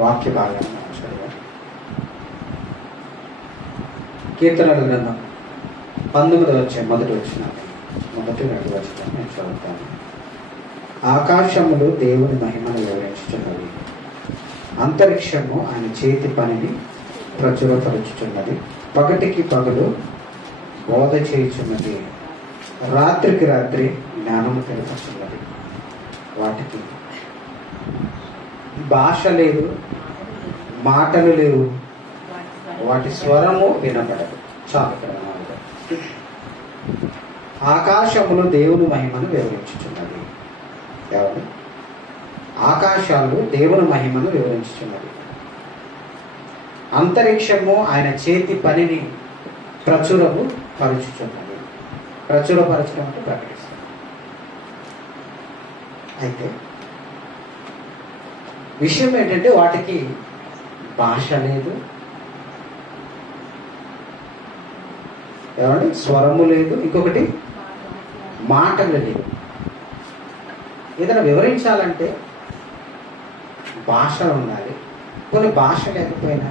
వాక్య భాగాన్ని మనం చదివాం. కీర్తనల గ్రంథం 19వ అధ్యాయం మొదటి రెండు వచనం నేను చదువుతాను. ఆకాశములు దేవుని మహిమను వివరించుచున్నవి, అంతరిక్షము ఆయన చేతి పనిని ప్రచురపరుచుచున్నది. పగటికి పగలు బోధ చేయుచున్నది, రాత్రికి రాత్రి జ్ఞానము తెలుపుచున్నది. వాటికి భాష లేదు, మాటలు లేవు, వాటి స్వరము వినపడదు. చాలు. ఆకాశములు దేవుని మహిమను వివరించుచున్నది. ఎవరు? ఆకాశాలు దేవుని మహిమను వివరించుచున్నది. అంతరిక్షము ఆయన చేతి పనిని ప్రచురము పరుచుచున్నది. ప్రచురపరచడం అంటే ప్రకటిస్తుంది. అయితే విషయం ఏంటంటే వాటికి భాష లేదు, ఏమండి స్వరము లేదు, ఇంకొకటి మాటలు లేవు. ఏదైనా వివరించాలంటే భాష ఉండాలి. కొన్ని భాష లేకపోయినా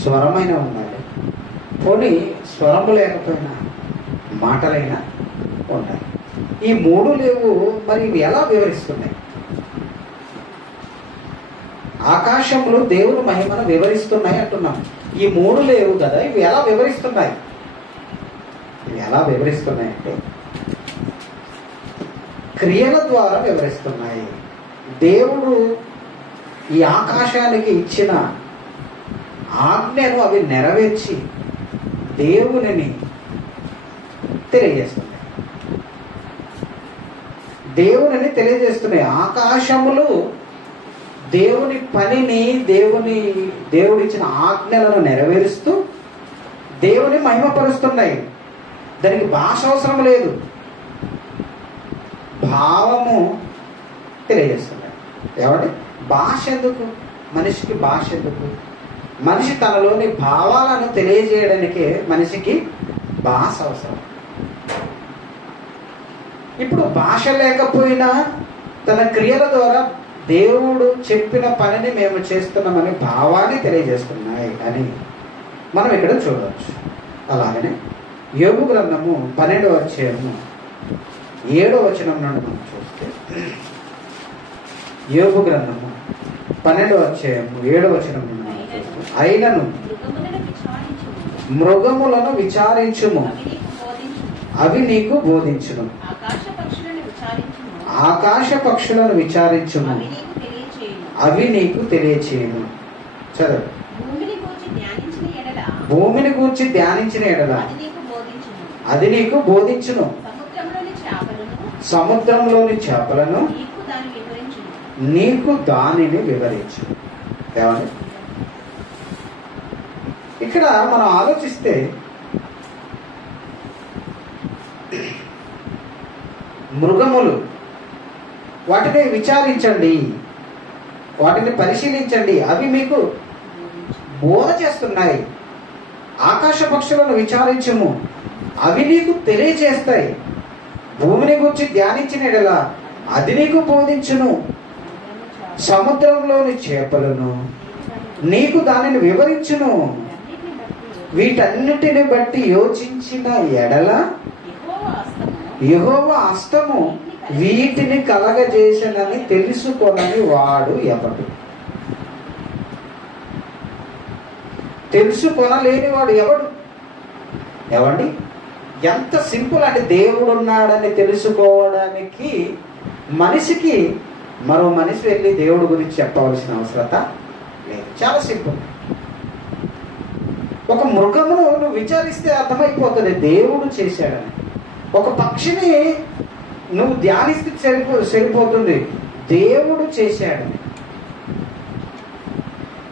స్వరమైన ఉండాలి. కొన్ని స్వరము లేకపోయినా మాటలైనా ఉండాలి. ఈ మూడు లేవు. మరి ఇవి ఎలా వివరిస్తున్నాయి? ఆకాశములు దేవుని మహిమను వివరిస్తున్నాయి అంటున్నాం. ఈ మూడు లేవు కదా, ఇవి ఎలా వివరిస్తున్నాయి? ఇవి ఎలా వివరిస్తున్నాయంటే క్రియల ద్వారా వివరిస్తున్నాయి. దేవుడు ఈ ఆకాశానికి ఇచ్చిన ఆజ్ఞను అవి నెరవేర్చి దేవునిని తెలియజేస్తున్నాయి. దేవునిని తెలియజేస్తున్నాయి. ఆకాశములు దేవుని పనిని, దేవుడిచ్చిన ఆజ్ఞలను నెరవేరుస్తూ దేవుని మహిమపరుస్తున్నాయి. దానికి భాష అవసరం లేదు, భావము తెలియజేస్తున్నాయి. ఏమంటే భాష ఎందుకు? మనిషికి భాష ఎందుకు? మనిషి తనలోని భావాలను తెలియజేయడానికే మనిషికి భాష అవసరం. ఇప్పుడు భాష లేకపోయినా తన క్రియల ద్వారా దేవుడు చెప్పిన పనిని మేము చేస్తున్నామని భావాన్ని తెలియజేస్తున్నాయి అని మనం ఇక్కడ చూడవచ్చు. అలాగనే యోబు గ్రంథము 12వ అధ్యాయము 7వ వచనం నుండి మనం చూస్తే, యోబు గ్రంథము 12వ అధ్యాయము 7వ వచనం నుండి మనం చూస్తే, అయినను మృగములను విచారించుము, అవి నీకు బోధించును. ఆకాశ పక్షులను విచారించుము, అవి నీకు తెలియచేయును. చదువు. భూమిని గూర్చి ధ్యానించిన ఎడల అది నీకు బోధించును. సముద్రంలోని చేపలను నీకు దానిని వివరించు. ఏమండి? ఇక్కడ మనం ఆలోచిస్తే మృగములు, వాటిని విచారించండి, వాటిని పరిశీలించండి, అవి మీకు బోధ చేస్తున్నాయి. ఆకాశ పక్షులను విచారించుము, అవి నీకు తెలియజేస్తాయి. భూమిని గురించి ధ్యానించిన ఎడల అది నీకు బోధించును. సముద్రంలోని చేపలను నీకు దానిని వివరించును. వీటన్నిటిని బట్టి యోచించిన ఎడల యెహోవా హస్తము వీటిని కలగజేసనని తెలుసుకొనని వాడు ఎవడు? తెలుసుకొనలేని వాడు ఎవడు? ఏవండి, ఎంత సింపుల్ అంటే దేవుడు ఉన్నాడని తెలుసుకోవడానికి మనిషికి మరో మనిషి వెళ్ళి దేవుడి గురించి చెప్పవలసిన అవసరత లేదు. చాలా సింపుల్. ఒక మృగమును నువ్వు విచారిస్తే అర్థమైపోతుంది దేవుడు చేశాడని. ఒక పక్షిని నువ్వు ధ్యానిస్తే సరిపోతుంది దేవుడు చేశాడని.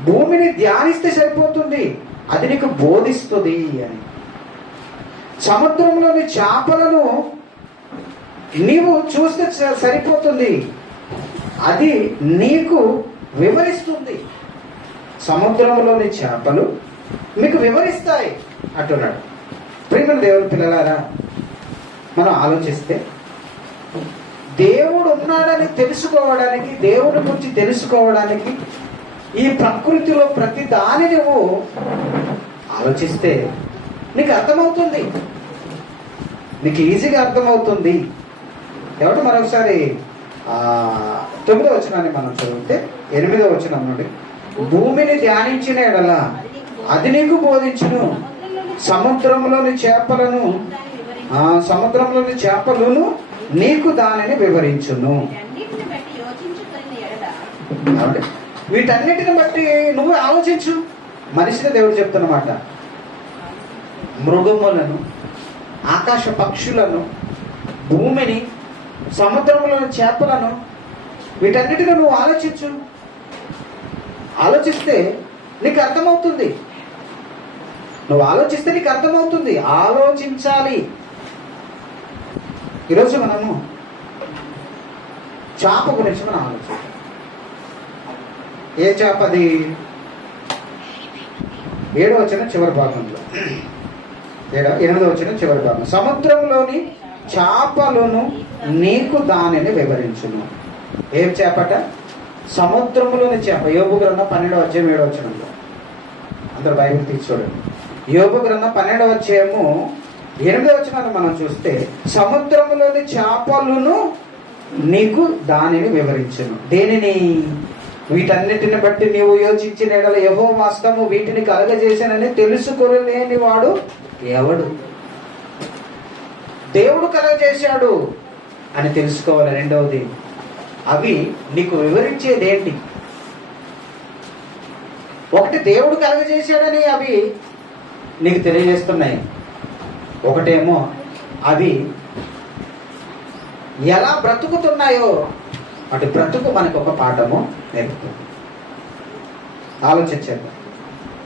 భూమిని ధ్యానిస్తే సరిపోతుంది అది నీకు బోధిస్తుంది అని. సముద్రంలోని చేపలను నీవు చూస్తే సరిపోతుంది, అది నీకు వివరిస్తుంది. సముద్రంలోని చేపలు మీకు వివరిస్తాయి అంటున్నాడు. ప్రియమైన దేవుని పిల్లలారా, మనం ఆలోచిస్తే దేవుడు ఉన్నాడని తెలుసుకోవడానికి, దేవుడి గురించి తెలుసుకోవడానికి ఈ ప్రకృతిలో ప్రతి దాని నువ్వు ఆలోచిస్తే నీకు అర్థమవుతుంది, నీకు ఈజీగా అర్థమవుతుంది. ఎవరు మరొకసారి 9వ వచనాన్ని మనం చదివితే 8వ వచనం నుండి, భూమిని ధ్యానించిన ఎడల అది నీకు బోధించును, సముద్రంలోని చేపలను నీకు దానిని వివరించును. వీటన్నిటిని బట్టి నువ్వు ఆలోచించు. మనిషిని దేవుడు చెప్తున్నమాట, మృగములను, ఆకాశ పక్షులను, భూమిని, సముద్రంలోని చేపలను, వీటన్నిటిని నువ్వు ఆలోచించు. ఆలోచిస్తే నీకు అర్థమవుతుంది. నువ్వు ఆలోచిస్తే నీకు అర్థమవుతుంది. ఆలోచించాలి. ఈరోజు మనము చేప గురించి మనం ఆలోచించాలి. ఏ చేప అది? 7వ వచనం చివరి భాగంలో, 8వ వచనం చివరి భాగం, సముద్రంలోని చేపలను నీకు దానిని వివరించును. ఏం చేపట? సముద్రంలోని చేప. యోబు గ్రంథం 12వ అధ్యాయం 7వ వచనంలో. అందరూ బైబిల్ తీసి చూడండి. యోబు గ్రంథం 12వ అధ్యాయము 8వ వచనాన్ని మనం చూస్తే, సముద్రంలోని చేపలను నీకు దానిని వివరించును. దేనిని? వీటన్నిటిని బట్టి నీవు యోచించిన ఎడల యెహోవా హస్తము వీటిని కలగజేశానని తెలుసుకోలేని వాడు ఎవడు? దేవుడు కలగజేశాడు అని తెలుసుకోవాలి. రెండవది, అవి నీకు వివరించేది ఏంటి? ఒకటి, దేవుడు కలగజేశాడని అవి నీకు తెలియజేస్తున్నాయి. ఒకటేమో అవి ఎలా బ్రతుకుతున్నాయో అటు బ్రతుకు మనకు ఒక పాఠము నేర్పుతుంది. ఆలోచించారు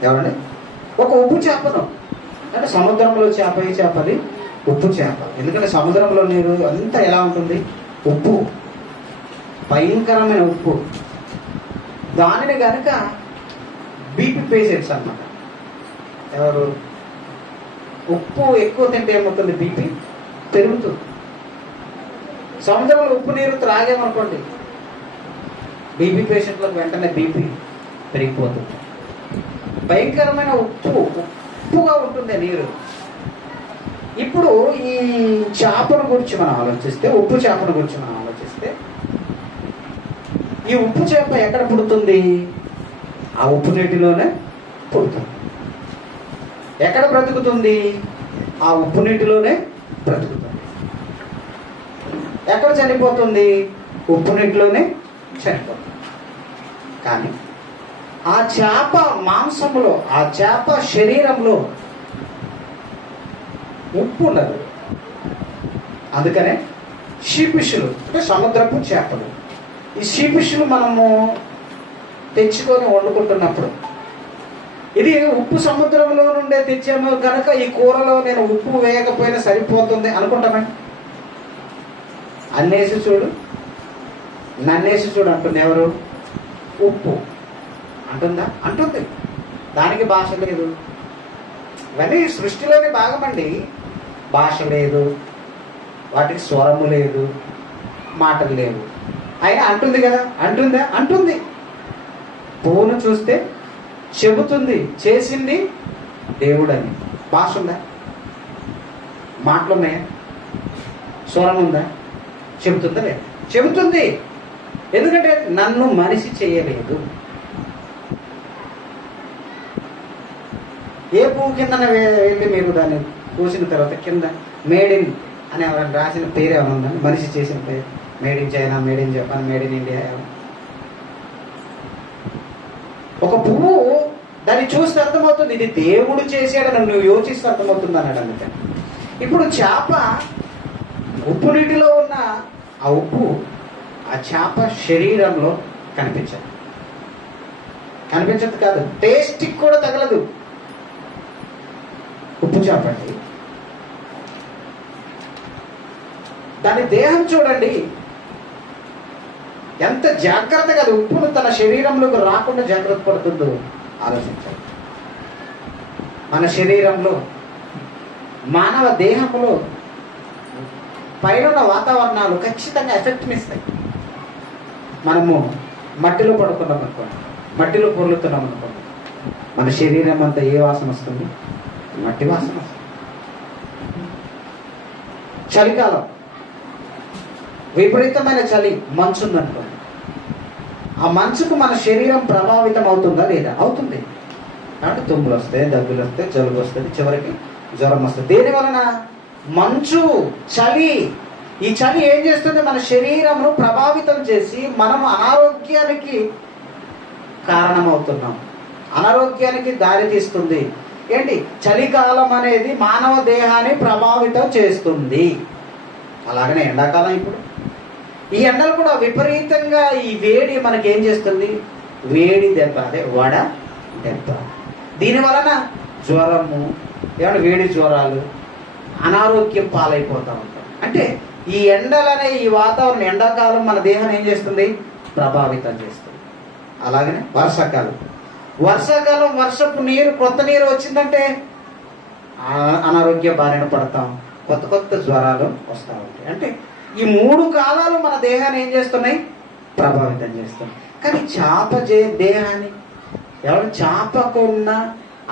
ఎవరండి? ఒక ఉప్పు చేపను, అంటే సముద్రంలో చేప, ఈ చేపది ఉప్పు చేప. ఎందుకంటే సముద్రంలో నీరు అంతా ఎలా ఉంటుంది? ఉప్పు, భయంకరమైన ఉప్పు. దానిని కనుక బీపీ పేషెంట్స్ అన్నమాట. ఎవరు? ఉప్పు ఎక్కువ తింటే ఏమవుతుంది? బీపీ పెరుగుతుంది. సముద్రంలో ఉప్పు నీరు త్రాగామనుకోండి, బీపీ పేషెంట్లకు వెంటనే బీపీ పెరిగిపోతుంది. భయంకరమైన ఉప్పుగా ఉంటుంది నీరు. ఇప్పుడు ఈ చేపను గురించి మనం ఆలోచిస్తే, ఉప్పు చేపను గురించి మనం ఆలోచిస్తే, ఈ ఉప్పు చేప ఎక్కడ పుడుతుంది? ఆ ఉప్పు నీటిలోనే పుడుతుంది. ఎక్కడ బ్రతుకుతుంది? ఆ ఉప్పు నీటిలోనే బ్రతుకుతుంది. ఎక్కడ చనిపోతుంది? ఉప్పు నీటిలోనే చనిపోతుంది. కానీ ఆ చేప మాంసంలో, ఆ చేప శరీరంలో ఉప్పు ఉండదు. అందుకనే షీఫిష్లు, అంటే సముద్రపు చేపలు. ఈ షీఫిష్లు మనము తెచ్చుకొని వండుకుంటున్నప్పుడు, ఇది ఉప్పు సముద్రంలో నుండే తెచ్చాము కనుక ఈ కూరలో నేను ఉప్పు వేయకపోయినా సరిపోతుంది అనుకుంటామండి. అన్నేసి చూడు, నన్నేసి చూడు అంటుంది ఎవరు? ఉప్పు అంటుందా? అంటుంది. దానికి భాష లేదు. ఇవన్నీ సృష్టిలోని భాగమండి. భాష లేదు, వాటికి స్వరము లేదు, మాటలు లేవు, అయినా అంటుంది కదా. అంటుందా? అంటుంది. పువ్వును చూస్తే చెబుతుంది చేసింది దేవుడని. భాష ఉందా? మాటలున్నాయా? స్వరం ఉందా? చెబుతుందా? లేదు. చెబుతుంది. ఎందుకంటే నన్ను మనిషి చేయలేదు. ఏ పువ్వు కింద వెళ్ళి మీరు దాన్ని పూసిన తర్వాత కింద మేడ్ ఇన్ అని ఎవరైనా రాసిన పేరు ఏమైనా ఉందా? మనిషి చేసిన పేరు. Made in China, made in Japan, made in India. ఒక పువ్వు దాన్ని చూస్తే అర్థమవుతుంది ఇది దేవుడు చేసాడని నువ్వు యోచిస్తే అర్థమవుతుంది అన్నాడు. అందుకని ఇప్పుడు చేప ఉప్పు నీటిలో ఉన్న ఆ ఉప్పు ఆ చేప శరీరంలో కనిపించదు. కనిపించదు కాదు, టేస్ట్కి కూడా తగలదు. ఉప్పు చేప అండి. దాని దేహం చూడండి ఎంత జాగ్రత్తగా అది ఉప్పును తన శరీరంలోకి రాకుండా జాగ్రత్త పడుతుందో ఆలోచించాలి. మన శరీరంలో, మానవ దేహంలో పైన వాతావరణాలు ఖచ్చితంగా ఎఫెక్ట్ని ఇస్తాయి. మనము మట్టిలో పడుకున్నాం అనుకోండి, మట్టిలో పొర్లుతున్నాం అనుకోండి, మన శరీరం అంతా ఏ వాసన వస్తుంది? మట్టి వాసన వస్తుంది. చలికాలం, విపరీతమైన చలి, మంచు ఉందనుకోండి, ఆ మంచుకు మన శరీరం ప్రభావితం అవుతుందా లేదా? అవుతుంది. కాబట్టి తుమ్ములు వస్తాయి, దగ్గులు వస్తాయి, జలుబు వస్తుంది, చివరికి జ్వరం వస్తుంది. దేని వలన? మంచు, చలి. ఈ చలి ఏం చేస్తుంది? మన శరీరంను ప్రభావితం చేసి మనం అనారోగ్యానికి కారణమవుతున్నాం, అనారోగ్యానికి దారి తీస్తుంది. ఏంటి? చలికాలం అనేది మానవ దేహాన్ని ప్రభావితం చేస్తుంది. అలాగనే ఎండాకాలం, ఇప్పుడు ఈ ఎండలు కూడా విపరీతంగా ఈ వేడి మనకి ఏం చేస్తుంది? వేడి దెబ్బ, అదే వడ దెబ్బ. దీని వలన జ్వరము, ఏమన్నా వేడి జ్వరాలు, అనారోగ్యం పాలైపోతూ ఉంటాం. అంటే ఈ ఎండలనే, ఈ వాతావరణం, ఎండాకాలం మన దేహాన్ని ఏం చేస్తుంది? ప్రభావితం చేస్తుంది. అలాగనే వర్షాకాలం, వర్షపు నీరు, కొత్త నీరు వచ్చిందంటే అనారోగ్య బారిన పడతాం, కొత్త కొత్త జ్వరాలు వస్తూ ఉంటాయి. అంటే ఈ 3 కాలాలు మన దేహాన్ని ఏం చేస్తున్నాయి? ప్రభావితం చేస్తున్నాయి. కానీ దేహాన్ని చాపకున్న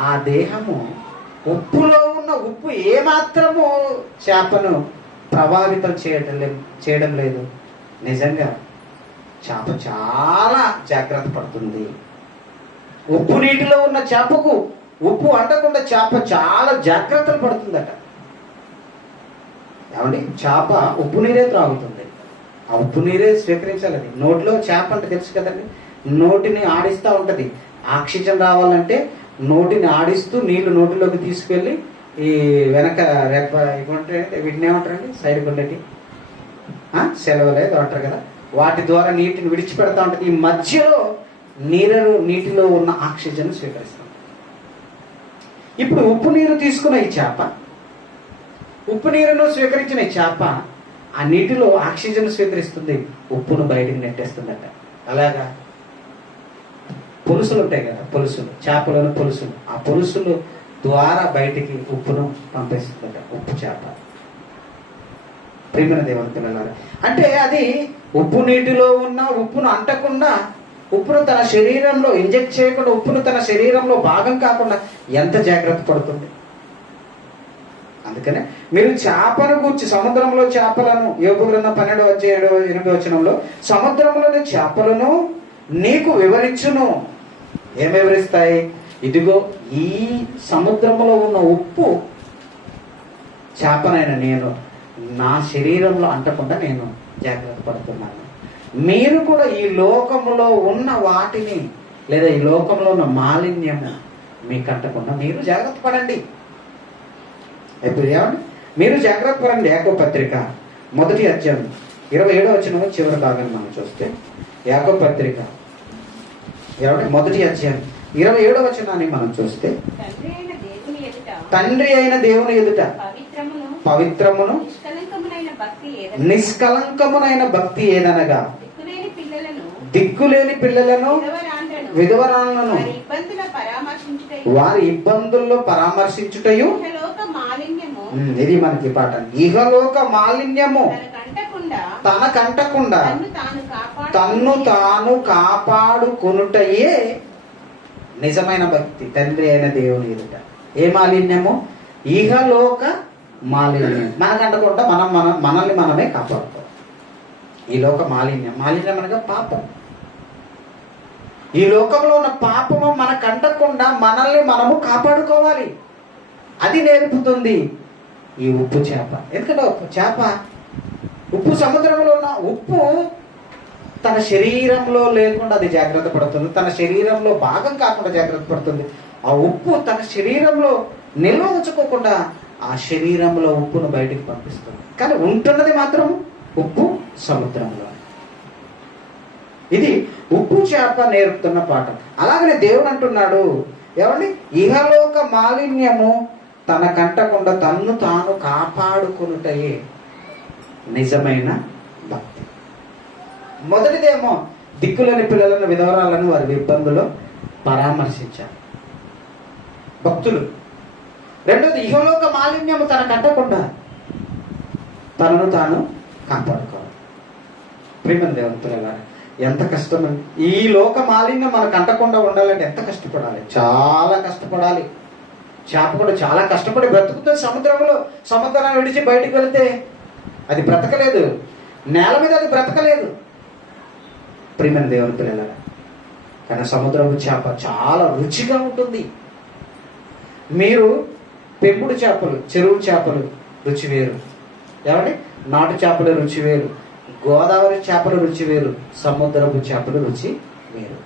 ఆ దేహము, ఉప్పులో ఉన్న ఉప్పు ఏమాత్రము చేపను ప్రభావితం చేయడం లేదు. నిజంగా చేప చాలా జాగ్రత్త పడుతుంది. ఉప్పు నీటిలో ఉన్న చేపకు ఉప్పు అంటకుండా చేప చాలా జాగ్రత్తలు పడుతుందట. ఏమండి? చేప ఉప్పు నీరే త్రాగుతుంది, ఆ ఉప్పు నీరే స్వీకరించాలి. నోట్లో చేప అంటే తెలుసు కదండి, నోటిని ఆడిస్తూ ఉంటుంది. ఆక్సిజన్ రావాలంటే నోటిని ఆడిస్తూ నీళ్లు నోటిలోకి తీసుకెళ్ళి ఈ వెనక రెప్ప వీటిని ఏమంటారండి, సైడ్ ఉండేటి సెలవులే అంటారు కదా, వాటి ద్వారా నీటిని విడిచిపెడతా ఉంటుంది. ఈ మధ్యలో నీటిలో ఉన్న ఆక్సిజన్ స్వీకరిస్తాం. ఇప్పుడు ఉప్పు నీరు తీసుకున్న ఈ చేప, ఉప్పు నీరును స్వీకరించిన ఈ చేప ఆ నీటిలో ఆక్సిజన్ స్వీకరిస్తుంది, ఉప్పును బయటికి నెట్టేస్తుందట. అలాగా పులుసులు ఉంటాయి కదా, పులుసులు, చేపలను పులుసులు, ఆ పులుసులు ద్వారా బయటికి ఉప్పును పంపిస్తుందట ఉప్పు చేప. ప్రియమైన దేవుని పిల్లలారా, అంటే అది ఉప్పు నీటిలో ఉన్న ఉప్పును అంటకుండా, ఉప్పును తన శరీరంలో ఇంజెక్ట్ చేయకుండా, ఉప్పును తన శరీరంలో భాగం కాకుండా ఎంత జాగ్రత్త పడుతుంది. అందుకనే మీరు చేపను గూర్చి, సముద్రంలో చేపలను, యోబు గ్రంథం 12:7-8 సముద్రంలోని చేపలను నీకు వివరించును. ఏం వివరిస్తాయి? ఇదిగో ఈ సముద్రంలో ఉన్న ఉప్పు చేపనైన నేను నా శరీరంలో అంటకుండా నేను జాగ్రత్త పడుతున్నాను. మీరు కూడా ఈ లోకంలో ఉన్న వాటిని, లేదా ఈ లోకంలో ఉన్న మాలిన్యము మీకు అంటకుండా మీరు జాగ్రత్త పడండి. ఇప్పుడు ఏమండి? మీరు జాగ్రత్త పడండి. యాకోబు పత్రిక 1వ అధ్యాయం 27వ వచనం చివరి భాగాన్ని మనం చూస్తే, యాకోబు పత్రిక 1వ అధ్యాయం 27వ వచనాన్ని మనం చూస్తే, తండ్రి అయిన దేవుని ఎదుట పవిత్రమును నిష్కలంకమునైన భక్తి ఏదనగా, దిక్కులేని పిల్లలను, విధవరాలను వారి ఇబ్బందుల్లో పరామర్శించుటయు. ఇది మనకి పాట. ఇహలోక మాలిన్యము తనకంటకుండా తన్ను తాను కాపాడుకొనుటయే నిజమైన భక్తి తండ్రి అయిన దేవుని ఎదుట. ఏ మాలిన్యము? ఇహలోక మాలిన్యం. మనకంటకుండా మనల్ని మనమే కాపాడుకోవాలి. ఈ లోక మాలిన్యం అనగా పాపం. ఈ లోకంలో ఉన్న పాపము మనకంటకుండా మనల్ని మనము కాపాడుకోవాలి. అది నేర్పుతుంది ఈ ఉప్పు చేప. ఎందుకంటే చేప, ఉప్పు సముద్రంలో ఉన్న ఉప్పు తన శరీరంలో లేకుండా అది జాగ్రత్త పడుతుంది, తన శరీరంలో భాగం కాకుండా జాగ్రత్త పడుతుంది. ఆ ఉప్పు తన శరీరంలో నిల్వ ఉంచుకోకుండా ఆ శరీరంలో ఉప్పును బయటికి పంపిస్తుంది. కానీ ఉంటున్నది మాత్రం ఉప్పు సముద్రంలో. ఇది ఉప్పు చేప నేర్పుతున్న పాఠం. అలాగనే దేవుడు అంటున్నాడు, ఏమండి? ఇహలోక మాలిన్యము తనకంటకుండా తన్ను తాను కాపాడుకునుటయే నిజమైన భక్తి. మొదటిదేమో దిక్కులేని పిల్లలను, విధవరాలను వారి ఇబ్బందులు పరామర్శించారు, భక్తులు. రెండోది, ఇహలోక మాలిన్యము తనకంటకుండా తనను తాను కాపాడుకోవాలి. ప్రియమైన దేవుని పిల్లలారా, ఎంత కష్టమండి. ఈ లోక మాలిన్యం మనకు అంటకుండా ఉండాలంటే ఎంత కష్టపడాలి, చాలా కష్టపడాలి. చేప కూడా చాలా కష్టపడి బ్రతుకుతుంది సముద్రంలో. సముద్రాన్ని విడిచి బయటికి వెళితే అది బ్రతకలేదు, నేల మీద అది బ్రతకలేదు. ప్రియమైన దేవుని పిల్లలారా, కానీ సముద్రపు చేప చాలా రుచిగా ఉంటుంది. మీరు పెంపుడు చేపలు, చెరువు చేపలు రుచి వేరు, ఏమండి, నాటు చేపల రుచి వేరు, గోదావరి చేపల రుచి వేరు, సముద్రపు చేపల రుచి వేరు.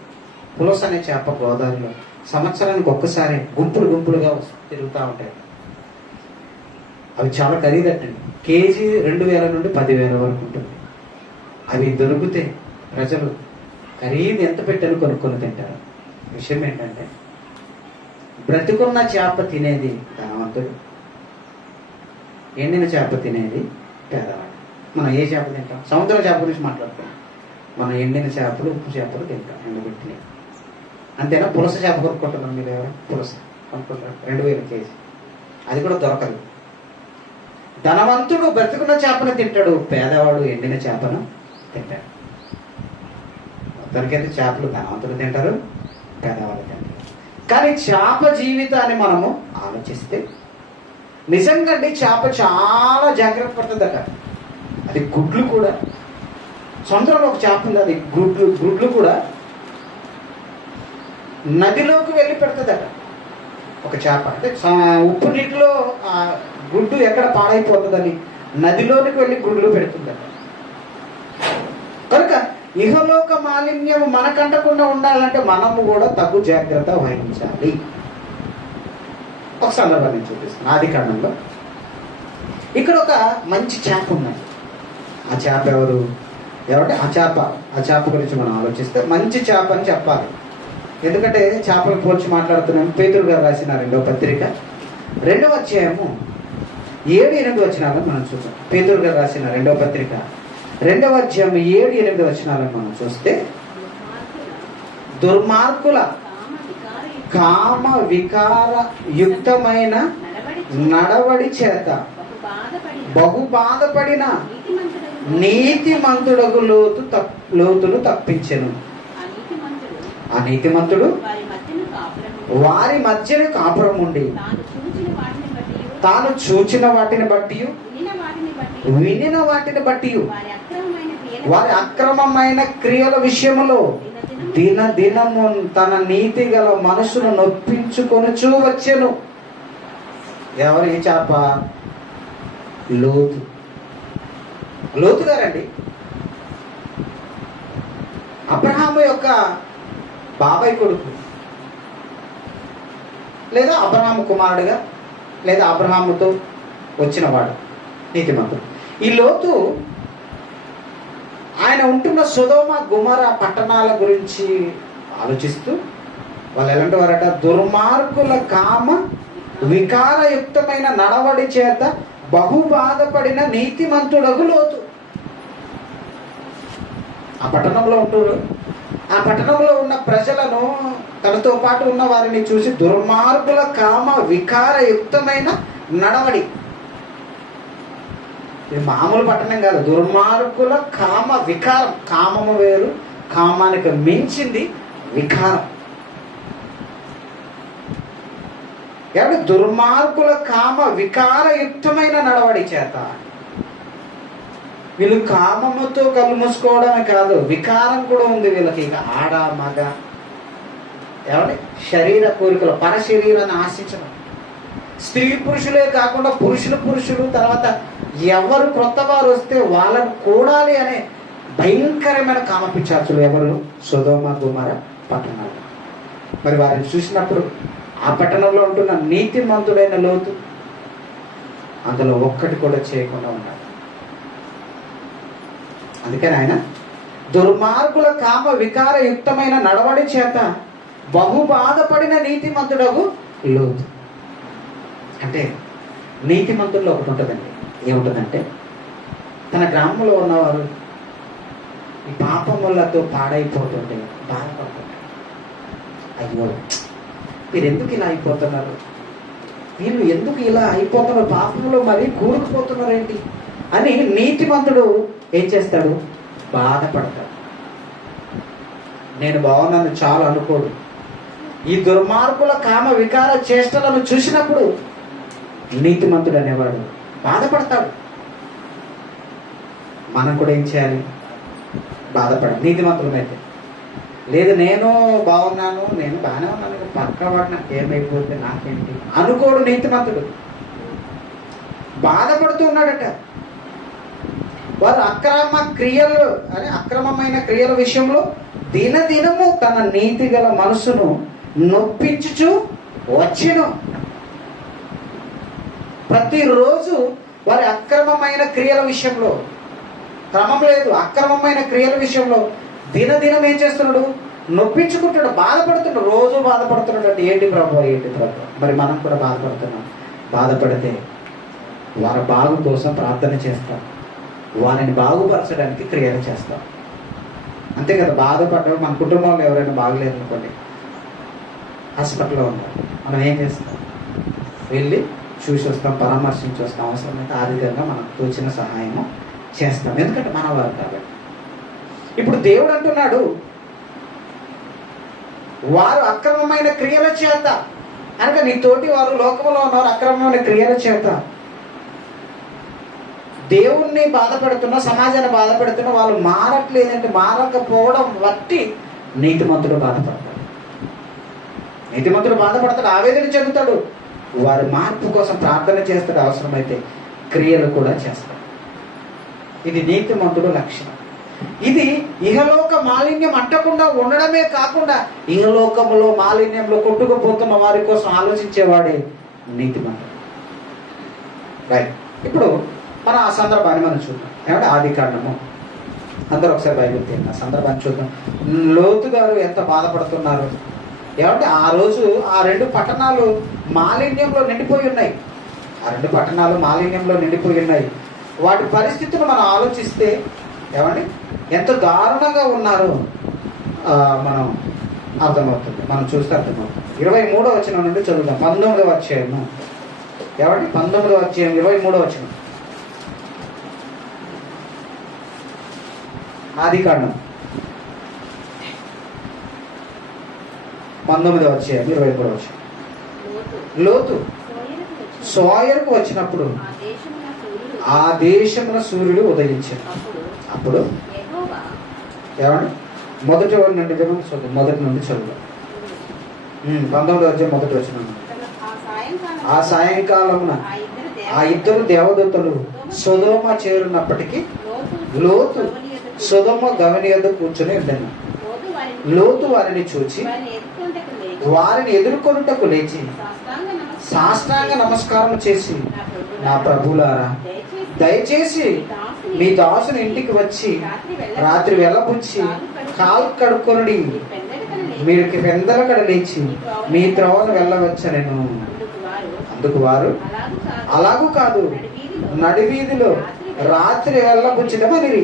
పులస అనే చేప గోదావరిలో సంవత్సరానికి ఒక్కసారి గుంపులు గుంపులుగా తిరుగుతూ ఉంటాయి. అవి చాలా ఖరీదట్టండి. కేజీ 2,000 నుండి 10,000 వరకు ఉంటుంది. అవి దొరికితే ప్రజలు ఖరీదు ఎంత పెట్టని కొనుక్కొని తింటారు. విషయం ఏంటంటే, బ్రతికున్న చేప తినేది ధనవంతుడు, ఎండిన చేప తినేది పేదవాడు. మనం ఏ చేప తింటాం? సముద్ర చేప గురించి మాట్లాడుతున్నాం. మనం ఎండిన చేపలు, ఉప్పు చేపలు తింటాం, ఎండబెట్టినవి. అంతేనా? పులస చేప కొనుక్కుంటున్నాం. మీరు ఎవరు పులస కొనుక్కుంటారు? 2,000 కేజీ. అది కూడా దొరకదు. ధనవంతుడు బ్రతుకున్న చేపను తింటాడు, పేదవాడు ఎండిన చేపను తింటాడు. మొత్తానికైతే చేపలు ధనవంతులు తింటారు, పేదవాళ్ళు తింటారు. కానీ చేప జీవితాన్ని మనము ఆలోచిస్తే నిజంగా చేప చాలా జాగ్రత్త పడుతుందట. అది గుడ్లు కూడా, సముద్రంలో ఒక చేప ఉంది, అది గుడ్లు కూడా నదిలోకి వెళ్ళి పెడుతుందట. ఒక చేప అంటే ఉప్పు నీటిలో ఆ గుడ్డు ఎక్కడ పాడైపోతుందని నదిలోనికి వెళ్ళి గుడ్లు పెడుతుందట. కనుక ఇహలోక మాలిన్యం మనకంటకుండా ఉండాలంటే మనము కూడా తగు జాగ్రత్త వహించాలి. ఒక సందర్భాన్ని చూపిస్తాను. ఆదికాండంలో ఇక్కడ ఒక మంచి చేప ఉన్నది. ఆ చేప ఎవరు? ఏమంటే ఆ చేప గురించి మనం ఆలోచిస్తే మంచి చేప అని చెప్పాలి. ఎందుకంటే చేపలు పోల్చి మాట్లాడుతున్నాం. పేతురు గారు రాసిన 2వ పత్రిక 2వ అధ్యాయము 7-8 వచనాలను మనం చూద్దాం. పేతురు గారు రాసిన 2వ పత్రిక 2వ అధ్యాయం 7-8 వచనాలను మనం చూస్తే, దుర్మార్గుల కామ వికార యుక్తమైన నడవడి చేత బహు బాధపడిన నీతిమంతుడగు లోతును తప్పించెను. ఆ నీతిమంతుడు వారి మధ్యను కాపురం ఉండి తాను చూచిన వాటిని బట్టి వినిన వాటిని బట్టి వారి అక్రమమైన క్రియల విషయములో దినము తన నీతి గల మనసును నొప్పించుకొనుచూ వచ్చెను. ఎవరు ఈ చేప? లోతు గారండి. అబ్రహాము యొక్క బాబాయ్ కొడుకు, లేదా అబ్రహాము కుమారుడుగా, లేదా అబ్రహాముతో వచ్చినవాడు నీతిమంతుడు. ఈ లోతు ఆయన ఉంటున్న సొదొమ గొమొర పట్టణాల గురించి ఆలోచిస్తూ, వాళ్ళు ఎలాంటి వారట? దుర్మార్గుల కామ వికారయుక్తమైన నడవడి చేత బహు బాధపడిన నీతిమంతుడగు లోతు. ఆ పట్టణంలో ఉంటున్నారు. ఆ పట్టణంలో ఉన్న ప్రజలను, తనతో పాటు ఉన్న వారిని చూసి దుర్మార్గుల కామ వికారయుక్తమైన నడవడి. ఇది మామూలు పట్టణం కాదు, దుర్మార్గుల కామ వికారం. కామము వేరు, కామానికి మించింది వికారం. ఎవరు? దుర్మార్గుల కామ వికారయుక్తమైన నడవడి చేత. వీళ్ళు కామముతో కళ్ళు మూసుకోవడమే కాదు, వికారం కూడా ఉంది వీళ్ళకి. ఇక ఆడ మగ, ఏమంటే శరీర కోరికలు, పరశరీరాన్ని ఆశించడం. స్త్రీ పురుషులే కాకుండా పురుషులు, తర్వాత ఎవరు క్రొత్త వారు వస్తే వాళ్ళను కూడాలి అనే భయంకరమైన కామపిశాచులు ఎవరు? సొదొమ గొమొర పట్టణాలు. మరి వారిని చూసినప్పుడు ఆ పట్టణంలో ఉంటున్న నీతిమంతుడైన లోతు అందులో ఒక్కటి కూడా చేయకుండా ఉన్నాడు. అందుకని ఆయన దుర్మార్గుల కామ వికారయుక్తమైన నడవడి చేత బహు బాధపడిన నీతిమంతుడగు లోతు. అంటే నీతిమంతుల్లో ఒకటి ఉంటుందండి. ఏముంటుందంటే, తన గ్రామంలో ఉన్నవారు ఈ పాపములతో పాడైపోతుంటే బాధపడుతుంటారు. అయ్యో, మీరు ఎందుకు ఇలా అయిపోతున్నారు, వీళ్ళు ఎందుకు ఇలా అయిపోతున్నారు, పాపంలో మరి కూరుకుపోతున్నారేంటి అని నీతిమంతుడు ఏం చేస్తాడు? బాధపడతాడు. నేను బాగున్నాను చాలు అనుకోడు. ఈ దుర్మార్గుల కామ వికార చేష్టలను చూసినప్పుడు నీతిమంతుడు అనేవాడు బాధపడతాడు. మనం కూడా ఏం చేయాలి? బాధపడాలి. నీతిమంతులమైతే లేదు నేను బాగున్నాను, నేను బాగానే ఉన్నాను, పక్క వాడు నాకు ఏమైపోతే నాకేంటి అనుకోడు. నీతిమంతుడు బాధపడుతూ ఉన్నాడట. వారు అక్రమమైన క్రియల విషయంలో దినదినము తన నీతి గల మనసును నొప్పించుచు వచ్చెను. ప్రతిరోజు వారి అక్రమమైన క్రియల విషయంలో, క్రమం లేదు, అక్రమమైన క్రియల విషయంలో దినదినం ఏం చేస్తున్నాడు? నొప్పించుకుంటాడు, బాధపడుతున్నాడు, రోజు బాధపడుతున్నాడు. అంటే ఏంటి ప్రభు? మరి మనం కూడా బాధపడుతున్నాం. బాధపడితే వారి బాగు కోసం ప్రార్థన చేస్తాం, వారిని బాగుపరచడానికి క్రియలు చేస్తాం. అంతే కదా. బాధపడ్డ మన కుటుంబంలో ఎవరైనా బాగలేదు అనుకోండి, హాస్పిటల్లో ఉన్నారు, మనం ఏం చేస్తాం? వెళ్ళి చూసి వస్తాం, పరామర్శించి వస్తాం. అవసరమైతే ఆర్థికంగా మనకు తోచిన సహాయము చేస్తాం, ఎందుకంటే మన వారు కాబట్టి. ఇప్పుడు దేవుడు అంటున్నాడు, వారు అక్రమమైన క్రియల చేత, అనగా నీ తోటి వారు లోకంలో ఉన్నారు అక్రమమైన క్రియల చేత దేవుణ్ణి బాధపెడుతున్నా, సమాజాన్ని బాధపెడుతున్నా, వాళ్ళు మారట్లేదంటే మారకపోవడం బట్టి నీతిమంతుడు బాధపడతాడు. నీతిమంతుడు బాధపడతాడు, ఆవేదన చెందుతాడు. వారి మార్పు కోసం ప్రార్థన చేస్తాడు, అవసరమైతే క్రియలు కూడా చేస్తాడు. ఇది నీతిమంతుడు లక్షణం. ఇది ఇహలోక మాలిన్యం అంటకుండా ఉండడమే కాకుండా ఇహలోకములో మాలిన్యంలో కొట్టుకుపోతున్న వారి కోసం ఆలోచించేవాడే నీతిమంతుడు. రైట్. ఇప్పుడు మనం ఆ సందర్భాన్ని మనం చూద్దాం. ఏమంటే ఆదికాండము, అందరూ ఒకసారి బైబిల్ తీయండి, ఆ సందర్భాన్ని చూద్దాం. లోతు గారు ఎంత బాధపడుతున్నారు. ఏమంటే ఆ రోజు ఆ 2 పట్టణాలు మాలిన్యంలో నిండిపోయి ఉన్నాయి. ఆ 2 పట్టణాలు మాలిన్యంలో నిండిపోయి ఉన్నాయి. వాటి పరిస్థితులు మనం ఆలోచిస్తే ఏమండి ఎంత దారుణంగా ఉన్నారో మనం అర్థమవుతుంది, మనం చూస్తే అర్థమవుతుంది. 23వ వచనం నుండి చదువుదాం. 19వ అధ్యాయము, ఏమండి 19వ అధ్యాయం 23వ వచనం, ఆదికాండం 19వ అధ్యాయం 23వ వచనం. లోతు సోయరుకు వచ్చినప్పుడు ఆ దేశమున సూర్యుడు ఉదయించాడు. అప్పుడు ఏమండి మొదటి నుండి చదువు, మొదటి నుండి చదువు. 19వ అధ్యాయం మొదటి వచనం. ఆ సాయంకాలమున ఆ 2 దేవదూతలు సొదొమ చేరున్నప్పటికీ లోతు సొదొమ గవిని యొద్ద కూర్చొని ఉండెను. లోతు వారిని చూచి వారిని ఎదుర్కొనుటకు లేచి సాష్టాంగ నమస్కారం చేసి, నా ప్రభులారా, దయచేసి మీ దాసుని ఇంటికి వచ్చి రాత్రి వెళ్ళబుచ్చి కాలు కడుక్కొని మీరు పెందలకడ లేచి మీ త్రోవను వెళ్ళవచ్చనెను. అందుకు వారు, అలాగూ కాదు, నడివీధిలో రాత్రి వెళ్ళబుచ్చినమని.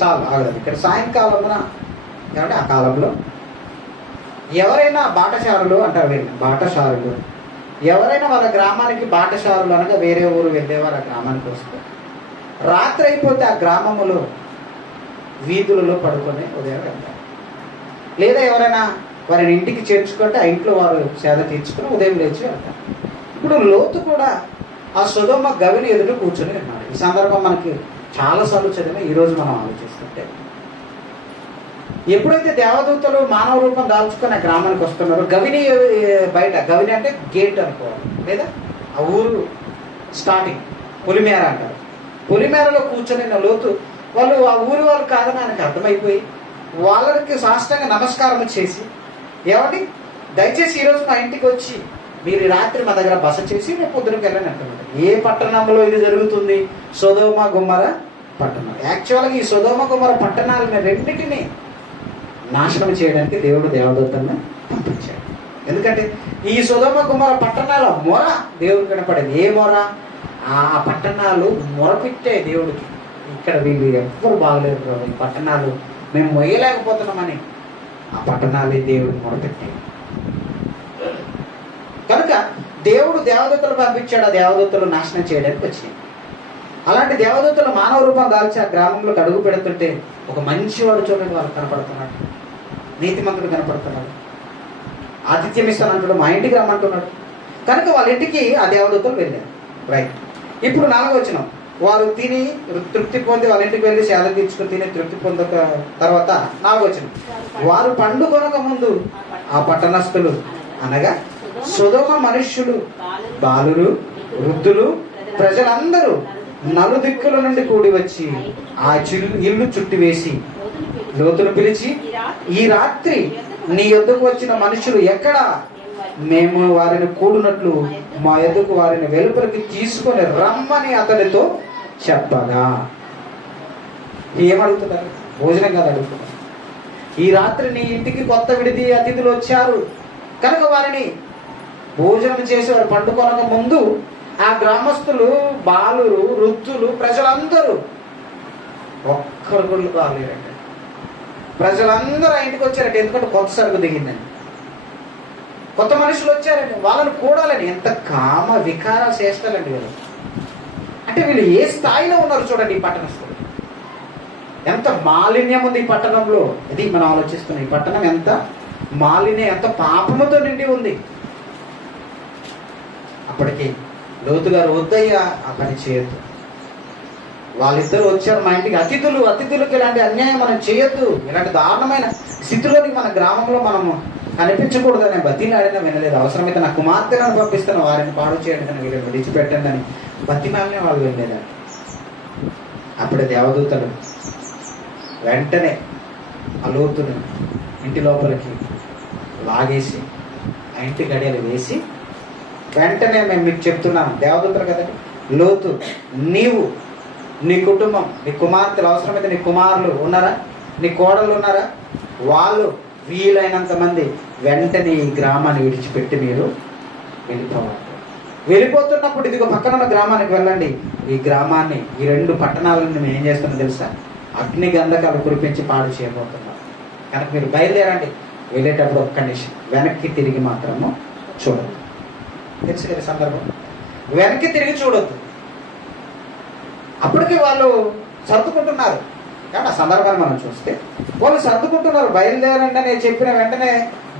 చాలు ఆగదు. ఇక్కడ సాయంకాలమున ఏమంటే ఆ కాలంలో ఎవరైనా బాటసారులు అంటారు, బాటసారులు ఎవరైనా వాళ్ళ గ్రామానికి బాటసారులు అనగా వేరే ఊరు వెళ్ళేవారు ఆ గ్రామానికి వస్తే రాత్రి అయిపోతే ఆ గ్రామములో వీధులలో పడుకొని ఉదయం వెళ్తారు. లేదా ఎవరైనా వారిని ఇంటికి చేర్చుకుంటే ఆ ఇంట్లో వారు సేద తీర్చుకుని ఉదయం లేచి వెళ్తారు. ఇప్పుడు లోతు కూడా ఆ సొదొమ గవిని ఎదుట కూర్చొని ఉన్నాడు. ఈ సందర్భం మనకి చాలాసార్లు చదివిన ఈరోజు మనం ఆలోచిస్తుంటే, ఎప్పుడైతే దేవదూతలు మానవ రూపం దాల్చుకొని ఆ గ్రామానికి వస్తున్నారో, గవిని బయట, గవిని అంటే గేట్ అనుకోవాలి, లేదా ఆ ఊరు స్టార్టింగ్ పొలిమేర అంటారు. పొలిమేరలో కూర్చొని లోతు వాళ్ళు ఆ ఊరి వాళ్ళు కాదని ఆయనకు అర్థమైపోయి వాళ్ళకి సాష్టాంగ నమస్కారం చేసి, ఏమండి దయచేసి ఈరోజు మా ఇంటికి వచ్చి మీరు రాత్రి మా దగ్గర బస చేసి రేపు పొద్దునకి వెళ్ళని అంటున్నారు. ఏ పట్టణంలో ఇది జరుగుతుంది? సొదొమ గొమొర పట్టణం. యాక్చువల్గా ఈ సొదొమ గొమొర పట్టణాలని రెండింటినీ నాశనం చేయడానికి దేవుడు దేవదూతలను పంపించాడు. ఎందుకంటే ఈ సొదొమ గొమొర పట్టణాల మొర దేవుడికి వినపడేది. ఏ మొర? ఆ పట్టణాలు మొరపిట్టే దేవుడికి, ఇక్కడ వీళ్ళు ఎవ్వరు బాగలేదు ప్రభు, ఈ పట్టణాలు మేము మొయ్యలేకపోతున్నామని ఆ పట్టణాలే దేవుడికి మొరపెట్టాయి. కనుక దేవుడు దేవదూతలు పంపించాడు, ఆ దేవదూతలు నాశనం చేయడానికి వచ్చినాయి. అలాంటి దేవదూతలు మానవ రూపం దాల్చి ఆ గ్రామంలోకి అడుగు పెడుతుంటే ఒక మంచివాడు చూడండి వాళ్ళు కనపడుతున్నాడు. నీతిమంతుడు కనపడుతున్నాడు, ఆతిథ్యం ఇస్తానంటాడు, మా ఇంటికి రమ్మంటున్నాడు. కనుక వాళ్ళ ఇంటికి ఆ దేవదూతలు వెళ్ళారు. రైట్. ఇప్పుడు 4వ వచనం, వారు తిని తృప్తి పొంది వాళ్ళ ఇంటికి వెళ్ళి సేద తీర్చుకుని తిని తృప్తి పొందక తర్వాత 4వ వచనం, వారు పండుకొనక ముందు ఆ పట్టణస్థులు అనగా సొదొమ మనుష్యులు, బాలురు, వృద్ధులు, ప్రజలందరూ నలుదిక్కుల నుండి కూడి వచ్చి ఆ ఇల్లు చుట్టివేసి లోతును పిలిచి, ఈ రాత్రి నీ యొద్దకు వచ్చిన మనుషులు ఎక్కడా? మేము వారిని కూడినట్లు మా యొద్దకు వారిని వెలుపలికి తీసుకొని రమ్మని అతనితో చెప్పగా. ఏమడుగుతున్నారు? భోజనం కాదు అడుగుతున్నారు. ఈ రాత్రి నీ ఇంటికి కొత్త విడిది అతిథులు వచ్చారు కనుక వారిని భోజనం చేసి వారు పండుకొనక ముందు ఆ గ్రామస్తులు, బాలురు, వృద్ధులు, ప్రజలందరూ ఒక్కరు కూడా బాగలేరండి. ప్రజలందరూ ఆ ఇంటికి వచ్చారంటే, ఎందుకంటే కొత్త సరుకు దిగిందండి, కొత్త మనుషులు వచ్చారండి, వాళ్ళని కూడాలని. ఎంత కామ వికార చేస్తారండి వీళ్ళు. అంటే వీళ్ళు ఏ స్థాయిలో ఉన్నారు చూడండి. ఈ పట్టణస్థులు ఎంత మాలిన్యం ఉంది ఈ పట్టణంలో. ఇది మనం ఆలోచిస్తున్నాం. ఈ పట్టణం ఎంత మాలిన్యం, ఎంత పాపముతో నిండి ఉంది. అప్పటికి లోతు గారు, వద్దయ్యా ఆ పని చేయొద్దు, వాళ్ళిద్దరు వచ్చారు మా ఇంటికి అతిథులకు ఇలాంటి అన్యాయం మనం చేయొద్దు, ఇలాంటి దారుణమైన స్థితిలోని మన గ్రామంలో మనము కనిపించకూడదని బతిలాడినా వినలేదు. అవసరమైతే నా కుమార్తెలను పంపిస్తాను, వారిని పాడు చేయండి అని, వీళ్ళని విడిచిపెట్టండి అని బతిమాలిన వాళ్ళు వెళ్ళలేదండి. అప్పుడే దేవదూతలు వెంటనే ఆ లోతుని ఇంటి లోపలికి లాగేసి ఆ ఇంటి గడియలు వేసి, వెంటనే మేము మీకు చెప్తున్నాను, దేవదూతలు కదండి, లోతు, నీవు, నీ కుటుంబం, నీ కుమార్తెలు, అవసరమైతే నీ కుమారులు ఉన్నారా, నీ కోడలు ఉన్నారా, వాళ్ళు వీలైనంత మంది వెంటనే ఈ గ్రామాన్ని విడిచిపెట్టి మీరు వెళ్ళిపోవాలి. వెళ్ళిపోతున్నప్పుడు ఇదిగో పక్కన ఉన్న గ్రామానికి వెళ్ళండి. ఈ గ్రామాన్ని, ఈ 2 పట్టణాలను మేము ఏం చేస్తున్నాం తెలుసా? అగ్ని గంధకాలు కురిపించి పాడు చేయబోతున్నాం. కనుక మీరు బయలుదేరండి. వెళ్ళేటప్పుడు ఒక్క నిమిషం వెనక్కి తిరిగి మాత్రము చూడద్దు. తెలుసు కదా సందర్భం, వెనక్కి తిరిగి చూడొద్దు. అప్పటికి వాళ్ళు సర్దుకుంటున్నారు. కాబట్టి ఆ సందర్భాన్ని మనం చూస్తే వాళ్ళు సర్దుకుంటున్నారు. బయలుదేరండి అని చెప్పిన వెంటనే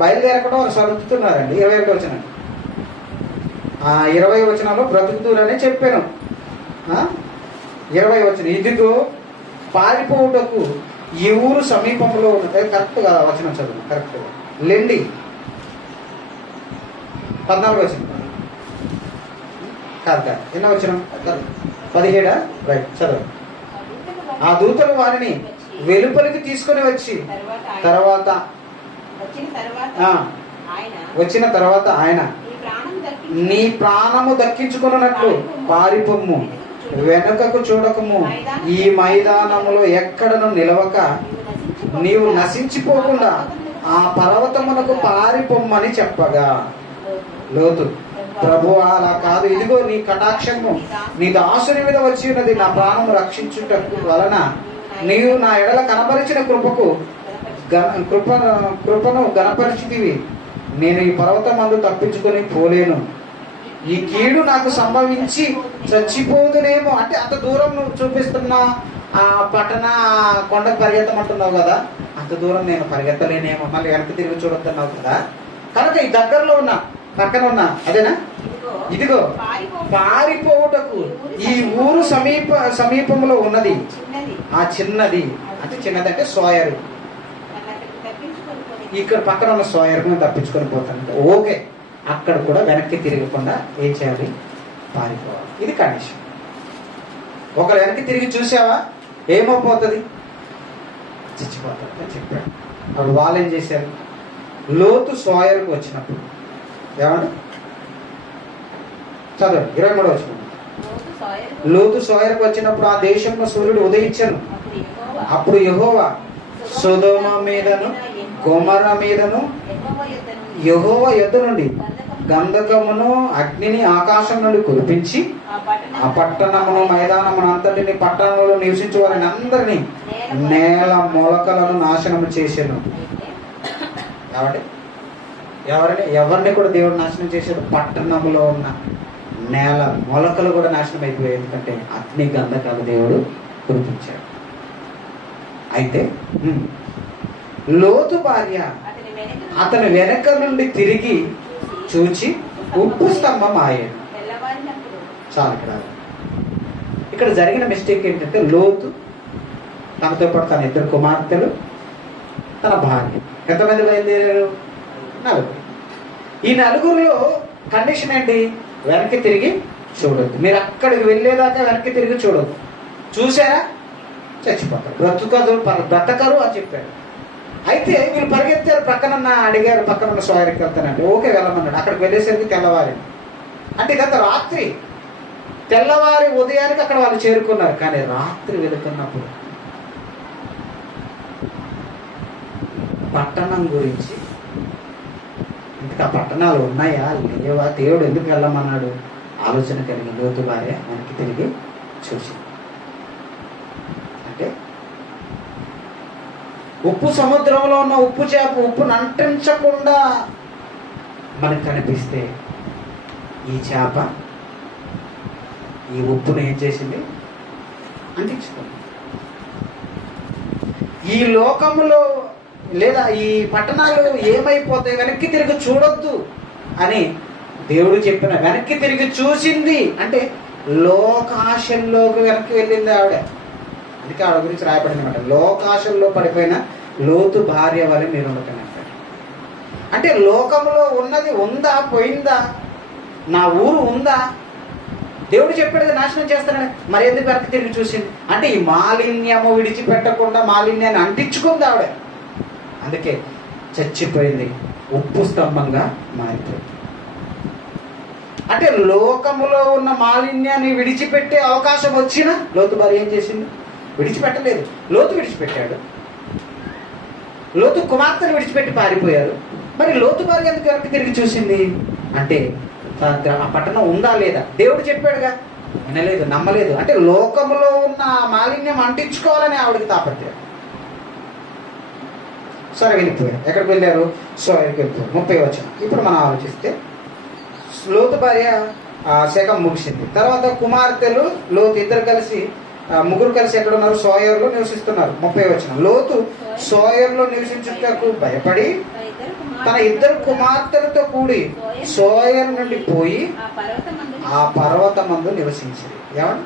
బయలుదేరకుండా వాళ్ళు సర్దుతున్నారండి. 21 వచనం, 20 వచనంలో బ్రతుకుతూరని చెప్పాను. 20 వచనం, ఇదిగో పారిపోవుటకు ఈ ఊరు సమీపంలో ఉన్నది. కరెక్ట్గా వచనం చదువు, కరెక్ట్గా లెండి. 14 వచనం కాదు, ఎన్నో వచనం? 17. రైట్, చదువు. ఆ దూతలు వారిని వెలుపలికి తీసుకొని వచ్చి తర్వాత వచ్చిన తర్వాత ఆయన, నీ ప్రాణము దక్కించుకున్నట్లు పారిపోమ్ము, వెనుకకు చూడకము, ఈ మైదానములో ఎక్కడను నిలవక నీవు నశించిపోకుండా ఆ పర్వతమునకు పారిపోమ్మని చెప్పగా. లోతు, ప్రభువా అలా కాదు, ఇదిగో నీ కటాక్షము నీ దాసుని మీద వచ్చి ఉన్నది, నా ప్రాణము రక్షించుటకు వలన నీవు నా ఎడల కనపరిచిన కృపను గణపరిచితివి. నేను ఈ పర్వతమందు తప్పించుకొని పోలేను, ఈ కీడు నాకు సంభవించి చచ్చిపోదునేమో. అంటే అంత దూరం నువ్వు చూపిస్తున్న ఆ పట్టణ కొండకు పరిగెత్తమంటున్నావు కదా, అంత దూరం నేను పరిగెత్తలేనేమో, మళ్ళీ వెనక్కి తిరిగి చూడొస్తున్నావు కదా. కనుక ఈ దగ్గరలో ఉన్న, పక్కన ఉన్న, అదేనా, ఇదిగో పారిపోవుటకు ఈ ఊరు సమీపంలో ఉన్నది, ఆ చిన్నది, అంటే చిన్నది అంటే సోయరు, ఇక్కడ పక్కన ఉన్న సోయర్కు తప్పించుకొని పోతాను. ఓకే, అక్కడ కూడా వెనక్కి తిరగకుండా ఏం చేయాలి? పారిపోవాలి. ఇది కండిషన్. ఒకరు వెనక్కి తిరిగి చూసావా ఏమైపోతుంది? చచ్చిపోతాడు అని చెప్పాడు. అప్పుడు వాళ్ళు ఏం చేశారు? లోతు సోయర్కు వచ్చినప్పుడు ఏమండి చదవండి, 23 వచ్చిన, లోతు సోయర్కు వచ్చినప్పుడు ఆ దేశంలో సూర్యుడు ఉదయించను. అప్పుడు యెహోవా సొదొమ మీదను గొమొర్ర మీదను యెహోవా యొద్ద నుండి గంధకమును అగ్నిని ఆకాశం నుండి కురిపించి ఆ పట్టణమును మైదానమును అంతటిని పట్టణంలో నివసించే వారిని అందరినీ నేల మొలకలను నాశనము చేశాను. కాబట్టి ఎవరిని కూడా దేవుడు నాశనం చేశాడు? పట్టణంలో ఉన్న నేల మొలకలు కూడా నాశనం అయిపోయాయి. ఎందుకంటే అగ్ని గంధకాలు దేవుడు కురిపించాడు. అయితే లోతు భార్య అతని వెనక నుండి తిరిగి చూచి ఉప్పు స్తంభం ఆయను. చాలు. ఇక్కడ జరిగిన మిస్టేక్ ఏంటంటే, లోతు తనతో పాటు తన 2 కుమార్తెలు, తన భార్య. ఎంతమంది బయలుదేరారు? 4. ఈ 4లో కండిషన్ ఏంటి? వెనక్కి తిరిగి చూడొద్దు. మీరు అక్కడికి వెళ్ళేదాకా వెనక్కి తిరిగి చూడొద్దు. చూసారా? చచ్చిపోతారు. బ్రతకరు అని చెప్పాడు. అయితే వీళ్ళు పరిగెత్తారు. పక్కన అడిగారు, పక్కన సోయరికి వెళ్తానంటే ఓకే వెళ్ళమన్నాడు. అక్కడికి వెళ్ళేసరికి తెల్లవారి. అంటే ఇదంతా రాత్రి. తెల్లవారి ఉదయానికి అక్కడ వాళ్ళు చేరుకున్నారు. కానీ రాత్రి వెళుతున్నప్పుడు పట్టణం గురించి, ఇంకా పట్టణాలు ఉన్నాయా లేవా, దేవుడు ఎందుకు వెళ్ళమన్నాడు ఆలోచన కలిగి లోతు భార్య మనకి తిరిగి చూసి, అంటే ఉప్పు సముద్రంలో ఉన్న ఉప్పు చేప ఉప్పును అంటించకుండా మనకు కనిపిస్తే, ఈ చేప ఈ ఉప్పును ఏం చేసింది? అంటించుకుంది. ఈ లోకములో లేదా ఈ పట్టణాలు ఏమైపోతాయి, వెనక్కి తిరిగి చూడొద్దు అని దేవుడు చెప్పిన వెనక్కి తిరిగి చూసింది. అంటే లోకాశల్లోకి వెనక్కి వెళ్ళింది ఆవిడ. అందుకే ఆవిడ గురించి రాయబడింది అనమాట. లోకాశల్లో పడిపోయిన లోతు భార్య వల్ల మీరు ఉండకండి. అంటే లోకంలో ఉన్నది ఉందా, పోయిందా? నా ఊరు ఉందా? దేవుడు చెప్పాడు నాశనం చేస్తానని, మరి ఎందుకు వెనక్కి తిరిగి చూసింది? అంటే ఈ మాలిన్యము విడిచిపెట్టకుండా మాలిన్యాన్ని అంటించుకుంది ఆవిడ. అందుకే చచ్చిపోయింది, ఉప్పు స్తంభంగా మారిపోయింది. అంటే లోకములో ఉన్న మాలిన్యాన్ని విడిచిపెట్టే అవకాశం వచ్చినా లోతు భార్య ఏం చేసింది? విడిచిపెట్టలేదు. లోతు విడిచిపెట్టాడు. లోతు కుమార్తెను విడిచిపెట్టి పారిపోయారు. మరి లోతు భార్య ఎందుకు వెనక్కి తిరిగి చూసింది? అంటే ఆ పట్టణం ఉందా లేదా? దేవుడు చెప్పాడుగా, వినలేదు, నమ్మలేదు. అంటే లోకములో ఉన్న మాలిన్యం అంటించుకోవాలని ఆవిడకి తాపత్రయం. సరే వెళ్ళిపోయారు. ఎక్కడికి వెళ్ళారు? సోయరికి వెళ్ళిపోయారు. 30 వచనం. ఇప్పుడు మనం ఆలోచిస్తే, లోతు భార్య శకం ముగిసింది. తర్వాత కుమార్తెలు లోతు ముగ్గురు కలిసి ఎక్కడ ఉన్నారు? సోయర్లో నివసిస్తున్నారు. 30 వచనం. లోతు సోయర్లో నివసించుటకు భయపడి తన 2 కుమార్తెలతో కూడి సోయర్ నుండి పోయి ఆ పర్వతమందు నివసించింది. ఏమండి?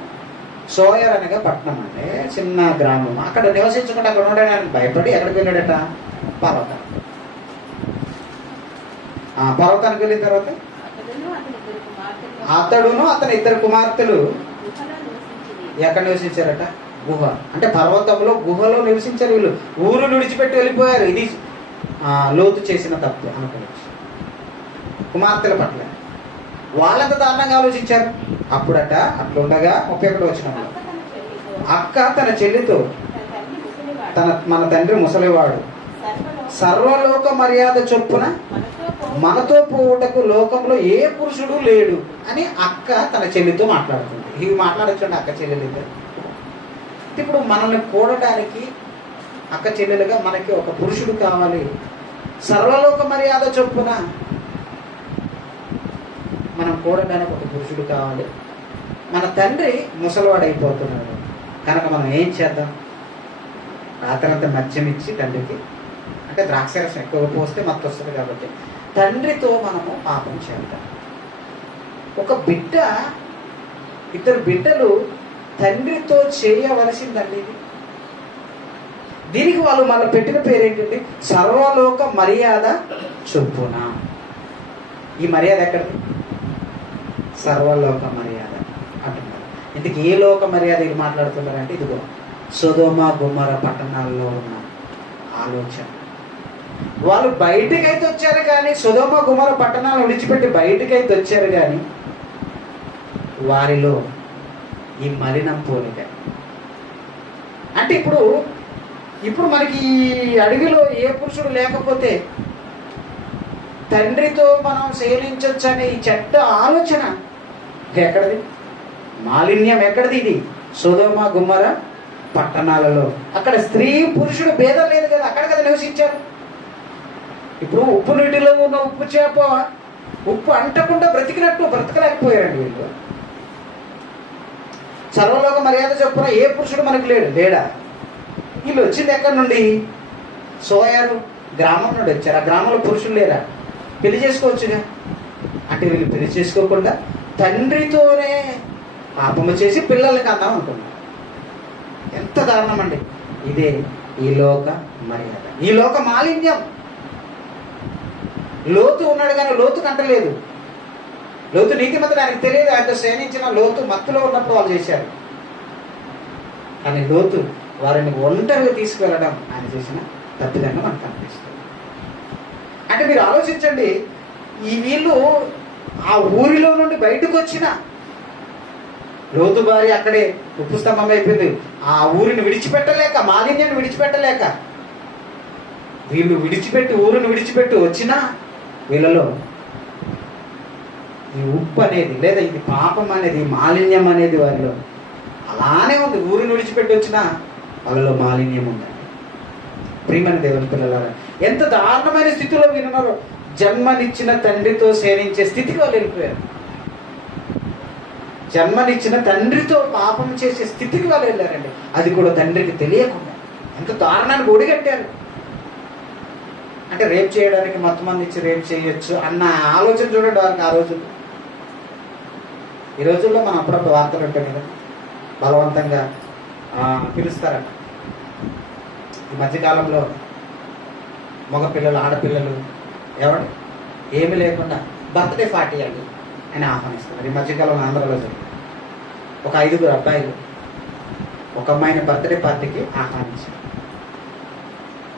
సోయర్ అనగా పట్టణం, అంటే చిన్న గ్రామం. అక్కడ నివసించకుండా అక్కడ ఉండడానికి భయపడి ఎక్కడికి వెళ్ళాడట? పర్వతం. పర్వతానికి వెళ్ళిన తర్వాత అతడును అతని 2 కుమార్తెలు ఎక్కడ నివసించారట? గుహ. అంటే పర్వతంలో గుహలో నివసించారు వీళ్ళు. ఊరు విడిచిపెట్టి వెళ్ళిపోయారు. ఇది లోతు చేసిన తప్పు అనుకోవచ్చు. కుమార్తెల పట్ల వాళ్ళంత దారుణంగా ఆలోచించారు. అప్పుడట అట్లుండగా 31 వచనంలో, అక్క తన చెల్లితో, మన తండ్రి ముసలివాడు, సర్వలోక మర్యాద చొప్పున మనతో పోవుటకు లోకంలో ఏ పురుషుడు లేడు అని అక్క తన చెల్లితో మాట్లాడుతుంది. ఇవి మాట్లాడొచ్చండి అక్క చెల్లెలు ఇద్దరు. ఇప్పుడు మనల్ని కూడటానికి అక్క చెల్లెలుగా మనకి ఒక పురుషుడు కావాలి. సర్వలోక మర్యాద చొప్పున మనం కూడటానికి ఒక పురుషుడు కావాలి. మన తండ్రి ముసలివాడైపోతున్నాడు కనుక మనం ఏం చేద్దాం? రాత్రంతా మద్యం ఇచ్చి తండ్రికి, అంటే ద్రాక్షరసం ఎక్కువ పోస్తే మత్తు వస్తుంది కాబట్టి తండ్రితో మనము పాపం చేద్దాం. ఒక బిడ్డ, 2 బిడ్డలు తండ్రితో చేయవలసిందండి ఇది. దీనికి వాళ్ళు మళ్ళీ పెట్టిన పేరేంటండి? సర్వలోక మర్యాద చొప్పున. ఈ మర్యాద ఎక్కడిది? సర్వలోక మర్యాద అంటున్నారు. ఇందుకు ఏ లోక మర్యాద ఇది మాట్లాడుతున్నారంటే, ఇదిగో సొదొమ గొమొర పట్టణాల్లో ఉన్న ఆలోచన. వాళ్ళు బయటకైతే వచ్చారు కానీ, సొదొమ గొమొర పట్టణాలను విడిచిపెట్టి బయటకైతే వచ్చారు కానీ, వారిలో ఈ మలినం పోలిక. అంటే ఇప్పుడు మనకి ఈ అడవిలో ఏ పురుషుడు లేకపోతే తండ్రితో మనం శయనించవచ్చు అనే ఈ చెడ్డ ఆలోచన ఎక్కడిది? మాలిన్యం ఎక్కడిది? ఇది సొదొమ గొమొర పట్టణాలలో. అక్కడ స్త్రీ పురుషుడు భేదం లేదు కదా, అక్కడ కదా నివసించారు. ఇప్పుడు ఉప్పు నీటిలో ఉన్న ఉప్పు చేప ఉప్పు అంటకుండా బ్రతకలేకపోయారండి వీళ్ళు. సర్వలోక మర్యాద చొప్పున ఏ పురుషుడు మనకు లేడా? వీళ్ళు వచ్చింది ఎక్కడి నుండి? సోయారు గ్రామం నుండి వచ్చారు. ఆ గ్రామంలో పురుషులు లేరా? పెళ్లి చేసుకోవచ్చుగా. అంటే వీళ్ళు పెళ్లి చేసుకోకుండా తండ్రితోనే పాపము చేసి పిల్లలకి అందాం అనుకున్నారు. ఎంత దారుణం అండి! ఇదే ఈ లోక మర్యాద, ఈ లోక మాలిన్యం. లోతు ఉన్నాడు కానీ లోతు కంటలేదు. లోతు నీతిమంతుడు, ఆయనకు తెలియదు. ఆయనతో శ్రేణించిన లోతు మత్తులో ఉన్నప్పుడు వాళ్ళు చేశారు. కానీ లోతు వారిని ఒంటరిగా తీసుకువెళ్ళడం ఆయన చేసిన తప్పిదంగా మనకు అనిపిస్తుంది. అంటే మీరు ఆలోచించండి, ఈ వీళ్ళు ఆ ఊరిలో నుండి బయటకు వచ్చిన లోతు భార్య అక్కడే ఉప్పు స్తంభం అయిపోయింది. ఆ ఊరిని విడిచిపెట్టలేక, మాలిన్యాన్ని విడిచిపెట్టలేక వీళ్ళు ఊరిని విడిచిపెట్టి వచ్చినా వీళ్ళలో ఈ ఉప్పు అనేది, లేదా ఇది పాపం అనేది, మాలిన్యం అనేది వారిలో అలానే ఉంది. ఊరిని విడిచిపెట్టి వచ్చినా వాళ్ళలో మాలిన్యం ఉందండి. ప్రియమైన దేవుని పిల్లలారా, ఎంత దారుణమైన స్థితిలో వీరున్నారో. జన్మనిచ్చిన తండ్రితో సేవించే స్థితికి వాళ్ళు వెళ్ళిపోయారు. జన్మనిచ్చిన తండ్రితో పాపం చేసే స్థితికి వాళ్ళు వెళ్ళారండి. అది కూడా తండ్రికి తెలియకుండా. ఎంత దారుణానికి ఒడిగట్టారు. అంటే రేప్ చేయడానికి మొత్తం మంది ఇచ్చి రేప్ చేయొచ్చు అన్న ఆలోచన చూడండి వారికి ఆ రోజుల్లో. ఈ రోజుల్లో మనం అప్పుడప్పుడు వార్తలు ఉంటాం కదా, బలవంతంగా పిలుస్తారంట. ఈ మధ్యకాలంలో మగపిల్లలు, ఆడపిల్లలు ఎవరు ఏమీ లేకుండా బర్త్డే పార్టీ అండి అని ఆహ్వానిస్తున్నారు. ఈ మధ్యకాలంలో ఆంధ్రలో జరిగింది. ఒక 5 అబ్బాయిలు ఒక అమ్మాయిని బర్త్డే పార్టీకి ఆహ్వానించారు.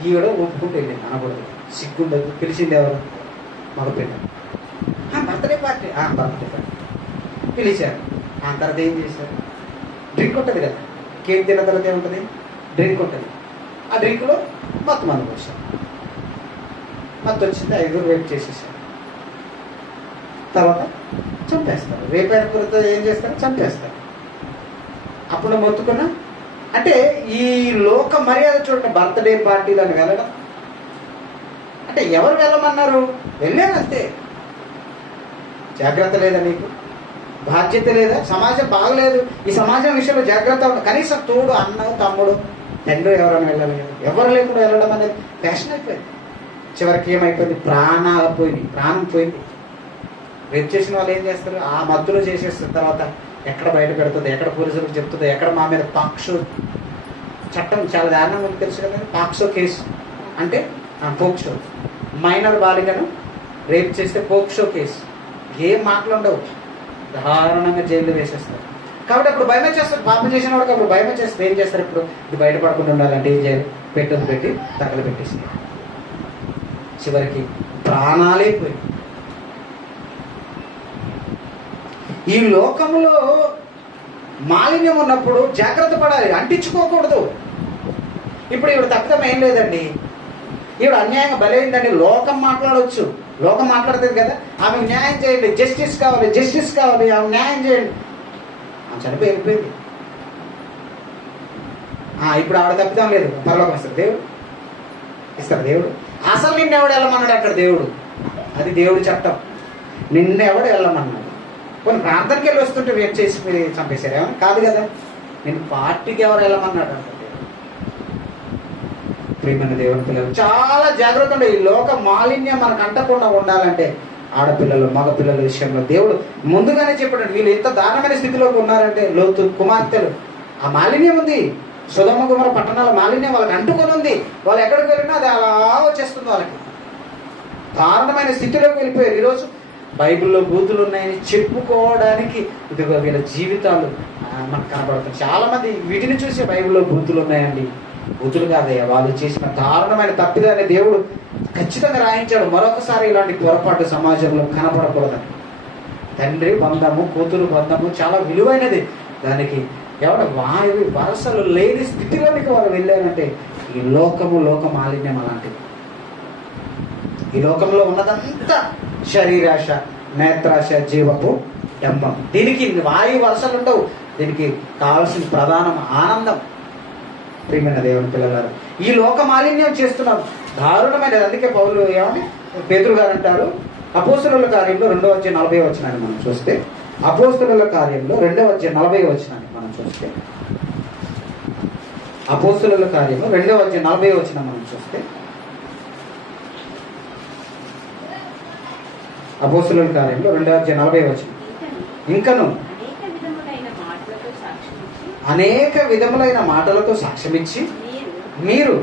ఈవిడ ఒప్పుకుంటూ వెళ్ళింది. అనకూడదు, సిగ్గుండదు. పిలిచింది ఎవరు? మగపిల్లలు. బర్త్డే పార్టీ పిలిచారు. ఆ తర్వాత ఏం చేశారు? డ్రింక్ ఉంటుంది కదా, కేక్ తిన్న తర్వాత ఏముంటుంది? డ్రింక్ ఉంటుంది. ఆ డ్రింక్లో మొత్తం మంది పోసారు. మొత్తం వచ్చింది. 5 రేపు చేసేసారు. తర్వాత చంపేస్తారు. రేపైన పూర్తితో ఏం చేస్తారు? చంపేస్తారు. అప్పుడు మొత్తుకున్నా అంటే ఈ లోక మర్యాద చూడండి. బర్త్డే పార్టీలను వెళ్ళడం అంటే ఎవరు వెళ్ళమన్నారు? వెళ్ళాను అంతే. జాగ్రత్త లేదా? నీకు బాధ్యత లేదా? సమాజం బాగలేదు, ఈ సమాజం విషయంలో జాగ్రత్త ఉంది. కనీసం తోడు అన్న, తమ్ముడు, తండ్రి ఎవరైనా వెళ్ళాలి కదా. ఎవరు లేకుండా వెళ్ళడం అనేది ఫ్యాషన్ అయిపోయింది. చివరికి ఏమైపోయింది? ప్రాణం పోయింది. రేపు చేసిన వాళ్ళు ఏం చేస్తారు? ఆ మత్తులో చేసేస్తారు. తర్వాత ఎక్కడ బయట పెడుతుంది, ఎక్కడ పోలీసులకు చెప్తుంది, ఎక్కడ మా మీద పాక్సో చట్టం చాలా దారుణంగా ఉంది తెలుసు కదా. పాక్సో కేసు అంటే పోక్సో, మైనర్ బాలికను రేప్ చేస్తే పోక్సో కేసు. ఏం మాట్లాడవు, దారుణంగా జైల్లో వేసేస్తారు. కాబట్టి అప్పుడు భయమే చేస్తారు. పాపం చేసిన వాడికి అప్పుడు భయమే చేస్తారు. ఏం చేస్తారు? ఇప్పుడు ఇది బయటపడకుండా ఉండాలంటే ఏం చేయాలి? పెట్టి తగలు పెట్టేసి చివరికి ప్రాణాలే పోయి. ఈ లోకంలో మాలిన్యం ఉన్నప్పుడు జాగ్రత్త పడాలి, అంటించుకోకూడదు. ఇప్పుడు ఈవిడ తప్పిదం ఏం లేదండి, ఈవిడ అన్యాయంగా బలైందండి. లోకం మాట్లాడవచ్చు, లోకం మాట్లాడుతుంది కదా, ఆమెకు న్యాయం చేయండి, జస్టిస్ కావాలి, ఆమె న్యాయం చేయండి. ఆమె చనిపోయి వెళ్ళిపోయింది. ఇప్పుడు ఆవిడ తప్పిదం లేదు, పరలోకం ఇస్తారు దేవుడు. అసలు నిన్నెవడు వెళ్ళమన్నాడు అక్కడ దేవుడు? అది దేవుడి చట్టం. నిన్నెవడు వెళ్ళమన్నాడు? కొన్ని ప్రాంతానికి వెళ్ళి వస్తుంటే వెయిట్ చేసి చంపేశారు ఏమన్నా? కాదు కదా. నేను పార్టీకి ఎవరు వెళ్ళమన్నాడు అంటే. ప్రియమైన దేవుని పిల్లలు, చాలా జాగ్రత్త ఉండే. ఈ లోక మాలిన్యం మనకు అంటకుండా ఉండాలంటే ఆడపిల్లలు, మగపిల్లల విషయంలో దేవుడు ముందుగానే చెప్పాడు. వీళ్ళు ఎంత దారుణమైన స్థితిలోకి ఉన్నారంటే, లోతు కుమార్తెలు ఆ మాలిన్యం ఉంది. సొదొమ గొమొర్రా పట్టణాల మాలిన్యం వాళ్ళకి అంటుకొని ఉంది. వాళ్ళు ఎక్కడికి వెళ్ళినా అది అలా వచ్చేస్తుంది. వాళ్ళకి దారుణమైన స్థితిలోకి వెళ్ళిపోయారు. ఈరోజు బైబిల్లో బూతులు ఉన్నాయని చెప్పుకోవడానికి ఇదిగో వీళ్ళ జీవితాలు మనకు కనబడుతుంది. చాలామంది వీటిని చూసి బైబిల్లో బూతులు ఉన్నాయండి. బూతులు కాదయ్యా, వాళ్ళు చేసిన దారుణమైన తప్పిదాన్ని దేవుడు ఖచ్చితంగా రాయించాడు. మరొకసారి ఇలాంటి పొరపాటు సమాజంలో కనపడకూడదని. తండ్రి బంధము, కూతురు బంధము చాలా విలువైనది. దానికి ఎవరు వరసలు లేని స్థితిలోనికి వాళ్ళు వెళ్ళారంటే ఈ లోక మాలిన్యం అలాంటిది. ఈ లోకంలో ఉన్నదంతా శరీరాశ, నేత్రాశ, జీవపు డంబం. దీనికి వాయు వరసలు ఉండవు. దీనికి కావాల్సిన ప్రధానం ఆనందం. ప్రియమైన దేవుని పిల్లలారు, ఈ లోక మాలిన్యం చేస్తున్నాం దారుణమైనది. అందుకే పౌలు ఏమని పేతురు గారు అంటారు, అపోస్తలుల కార్యంలో 2:40 మనం చూస్తే, అపోస్తలుల కార్యంలో 2:40 మనం చూస్తే, అపోస్తలుల కార్యంలో 2:40 మనం చూస్తే, అపోస్తుల కార్యంలో 2:40 ఇంకను అనేక విధములైన మాటలతో సాక్ష్యమిచ్చి మీరు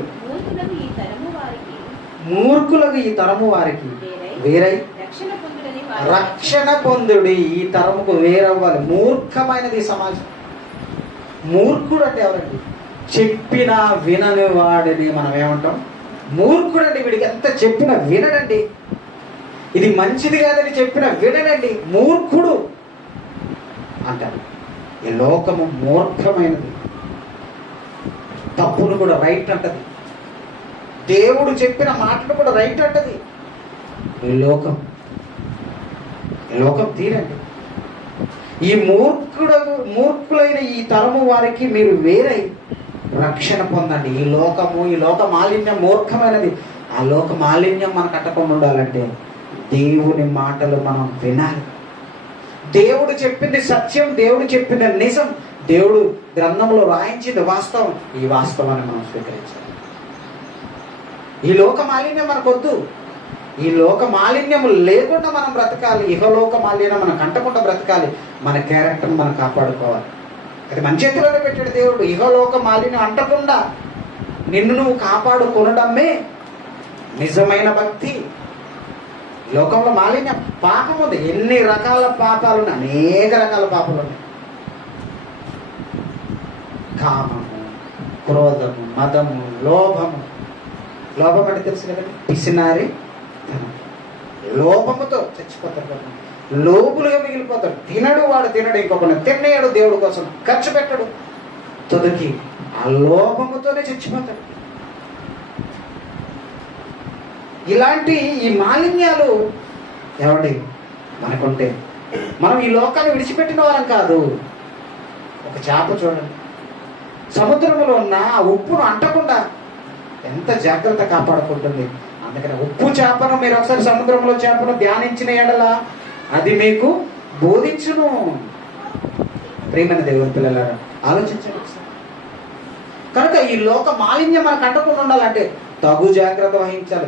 మూర్ఖులకు ఈ తరము వారికి వేరై రక్షణ పొందుడి. ఈ తరముకు వేరవ్వాలి. మూర్ఖమైనది ఈ సమాజం. మూర్ఖుడు అంటే ఎవరండి? చెప్పినా వినని వాడిని మనం ఏమంటాం? మూర్ఖుడు అండి. వీడికి ఎంత చెప్పినా వినడండి. ఇది మంచిది కాదని చెప్పినా వినడండి. మూర్ఖుడు అంటారు. ఈ లోకము మూర్ఖమైనది. తప్పును కూడా రైట్ అంటది. దేవుడు చెప్పిన మాటలు కూడా రైట్ అంటది. ఈ లోకం తీరండి. ఈ మూర్ఖులైన ఈ తరము వారికి మీరు వేరై రక్షణ పొందండి. ఈ లోక మాలిన్యం మూర్ఖమైనది. ఆ లోక మాలిన్యం మనకు అట్టకుండా ఉండాలంటే దేవుని మాటలు మనం వినాలి. దేవుడు చెప్పింది సత్యం, దేవుడు చెప్పింది నిజం, దేవుడు గ్రంథంలో రాయించింది వాస్తవం. ఈ వాస్తవాన్ని మనం స్వీకరించాలి. ఈ లోక మాలిన్యం మనకొద్దు. ఈ లోక మాలిన్యము లేకుండా మనం బ్రతకాలి. ఇహలోక మాలిన్యం మనం కంటకుండా బ్రతకాలి. మన క్యారెక్టర్ని మనం కాపాడుకోవాలి. అది మన చేతిలోనే పెట్టాడు దేవుడు. ఇహలోక మాలిన్యం అంటకుండా నిన్ను నువ్వు కాపాడుకొనడమే నిజమైన భక్తి. లోకంలో మాలిన్యం, పాపం ఉంది. ఎన్ని రకాల పాపాలు ఉన్నాయి, అనేక రకాల పాపాలు ఉన్నాయి. కామము, క్రోధము, మదము, లోభము. లోభం అంటే తెలుసు కదండి, పిసినారి. లోభముతో చచ్చిపోతారు. లోపులుగా మిగిలిపోతాడు. వాడు తినడు, ఇంకొకరిని తినేయడు, దేవుడి కోసం ఖర్చు పెట్టడు. తుదకి ఆ లోభముతోనే చచ్చిపోతాడు. ఇలాంటి ఈ మాలిన్యాలు ఏమండి మనకుంటే మనం ఈ లోకాన్ని విడిచిపెట్టిన వారం కాదు. ఒక చేప చూడండి, సముద్రంలో ఉన్న ఆ ఉప్పును అంటకుండా ఎంత జాగ్రత్త కాపాడుకుంటుంది. అందుకని ఉప్పు చేపను మీరు ఒకసారి సముద్రంలో చేపను ధ్యానించిన ఎడల అది మీకు బోధించును. ప్రియమైన దేవుని పిల్లలారా, ఆలోచించండి ఒకసారి. కనుక ఈ లోక మాలిన్యం మనకు అంటకుండా ఉండాలంటే తగు జాగ్రత్త వహించాలి.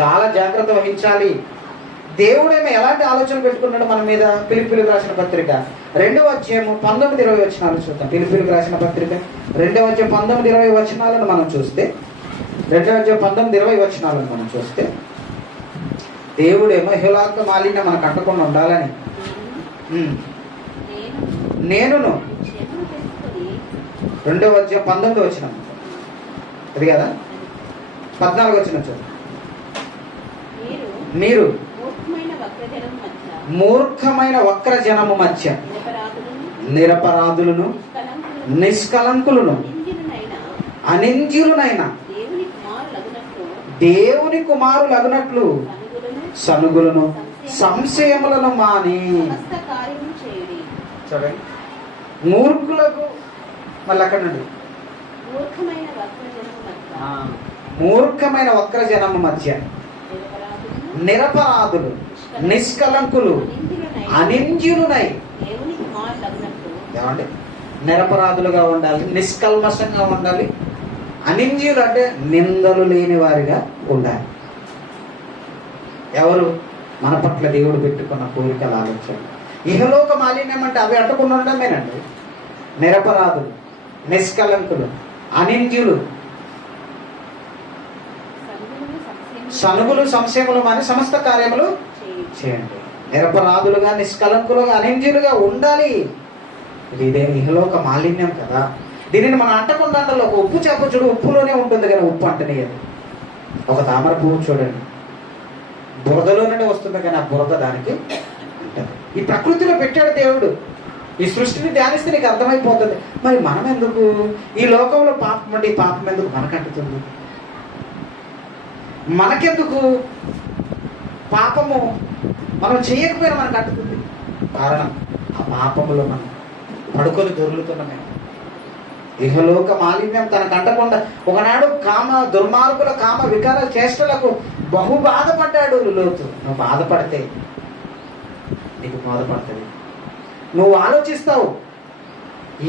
చాలా జాగ్రత్త వహించాలి. దేవుడేమో ఎలాంటి ఆలోచనలు పెట్టుకున్నాడు మన మీద? ఫిలిప్పీయులకు రాసిన పత్రిక 2వ అధ్యాయము 19-20 వచనాలు చూద్దాం. ఫిలిప్పీయులకు రాసిన పత్రిక 2వ అధ్యాయం 19-20 వచనాలను మనం చూస్తే, 2వ అధ్యాయం 19-20 వచనాలను మనం చూస్తే దేవుడేమో ఇహలోక మాలిన్యం మనకు అంటకుండా ఉండాలని నేనును 2వ అధ్యాయం 19 వచనం అది కదా, 14 వచనం చూద్దాం. మీరు మూర్ఖమైన వక్రజనము మధ్య నిరపరాధులను నిష్కలంకులను అనింద్యులనైన దేవుని కుమారులగునట్లు సనుగులను సంశయములను మాని. చూడండి, మూర్ఖులకు మళ్ళీ అక్కడ నుండి మూర్ఖమైన వక్రజనము మధ్య నిరపరాధులు నిష్కలంకులు అనింద్యులునై. ఏమండి, నిరపరాధులుగా ఉండాలి, నిష్కల్మషంగా ఉండాలి. అనింద్యులు అంటే నిందలు లేని వారిగా ఉండాలి. ఎవరు? మన పట్ల దేవుడు పెట్టుకున్న కోరికల ఆలోచన. ఇహలోక మాలిన్యం అంటే అవి అంటకుండా ఉండమేనండి. నిరపరాధులు, నిష్కలంకులు, అనింద్యులు, సనుగులు సంశయములు మాని సమస్త కార్యములు చేయండి. నిరపరాధులుగా, నిష్కలంకులుగా, అనింద్యులుగా ఉండాలి. ఇదే ఇహలోక మాలిన్యం కదా. దీనిని మనం అంటకుండా ఉండాలి. ఒక ఉప్పు చేప చూడు, ఉప్పులోనే ఉంటుంది కానీ ఉప్పు అంటనే. ఒక తామర పువ్వు చూడండి, బురదలో నుండి వస్తుంది కానీ ఆ బురద దానికి ఉంటుంది. ఈ ప్రకృతిలో పెట్టాడు దేవుడు. ఈ సృష్టిని ధ్యానిస్తే నీకు అర్థమైపోతుంది. మరి మనం ఎందుకు ఈ లోకంలో పాపం అంటే, ఈ పాపం ఎందుకు మనకంటుతుంది? మనకెందుకు పాపము మనం చేయకపోయినా మనకు అంటుతుంది? కారణం ఆ పాపములో మనం పడుకొని దొర్లుతున్నామే. ఇహలోక మాలిన్యం తనకు అంటకుండా ఒకనాడు దుర్మార్గుల కామ వికార చేష్టలకు బహు బాధపడ్డాడు లోతు. నువ్వు బాధపడితే నీకు బాధపడుతుంది. నువ్వు ఆలోచిస్తావు,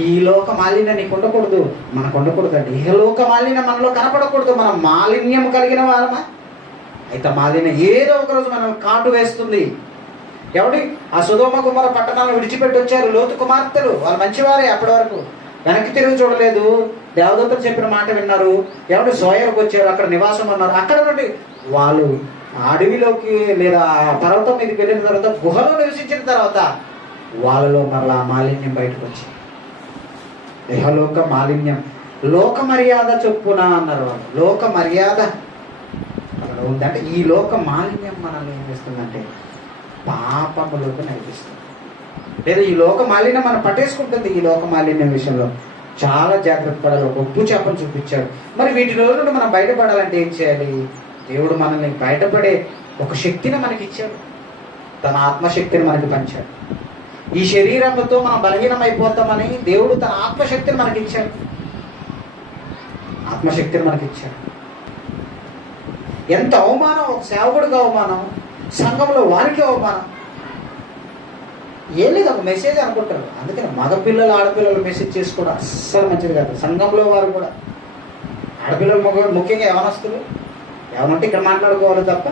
ఈ లోక మాలిన్యం నీకు ఉండకూడదు, మనకు ఉండకూడదు అండి. ఇహలోక మాలిన్యం మనలో కనపడకూడదు. మనం మాలిన్యం కలిగిన వారమా? అయితే మాలిన్యం ఏదో ఒకరోజు మనం కాటు వేస్తుంది. ఎవడి ఆ సొదొమ గుమొర పట్టణాలను విడిచిపెట్టి వచ్చారు లోతు కుమార్తెలు, వాళ్ళు మంచివారే అప్పటి వరకు, వెనక్కి తిరిగి చూడలేదు, దేవదూతలు చెప్పిన మాట విన్నారు. ఎవరు సోయరుకు వచ్చారు, అక్కడ నివాసం ఉన్నారు. అక్కడ నుండి వాళ్ళు అడవిలోకి లేదా పర్వతం మీదకి వెళ్ళిన తర్వాత గుహలో నివసించిన తర్వాత వాళ్ళలో మరలా మాలిన్యం బయటకు వచ్చింది. ఇహలోక మాలిన్యం, లోక మర్యాద చొప్పున అన్నారు వాళ్ళు. లోక మర్యాద అక్కడ ఉందంటే ఈ లోక మాలిన్యం మనల్ని ఏం చేస్తుందంటే పాపములోకి నడిపిస్తుంది. లేదా ఈ లోక మాలిన్యం మనం పట్టేసుకుంటుంది. ఈ లోక మాలిన్యం విషయంలో చాలా జాగ్రత్త పడాలి. ఒక ఉప్పు చేపను చూపించాడు. మరి వీటి రోజులు మనం బయటపడాలంటే ఏం చేయాలి? దేవుడు మనల్ని బయటపడే ఒక శక్తిని మనకి ఇచ్చాడు, తన ఆత్మశక్తిని మనకి పంచాడు. ఈ శరీరంతో మనం బలహీనం అయిపోతామని దేవుడు తన ఆత్మశక్తిని మనకి ఇచ్చాడు. ఆత్మశక్తిని మనకి ఇచ్చాడు. ఎంత అవమానం, ఒక సేవకుడికి అవమానం, సంఘంలో వారికి అవమానం. ఏం లేదు, ఒక మెసేజ్ అనుకుంటారు. అందుకని మగపిల్లలు ఆడపిల్లలు మెసేజ్ చేసుకోవడం అస్సలు మంచిది కాదు. సంఘంలో వారు కూడా ఆడపిల్లలు ముఖ్యంగా యవనస్తులు ఏమనంటే ఇక్కడ మాట్లాడుకోవాలి తప్ప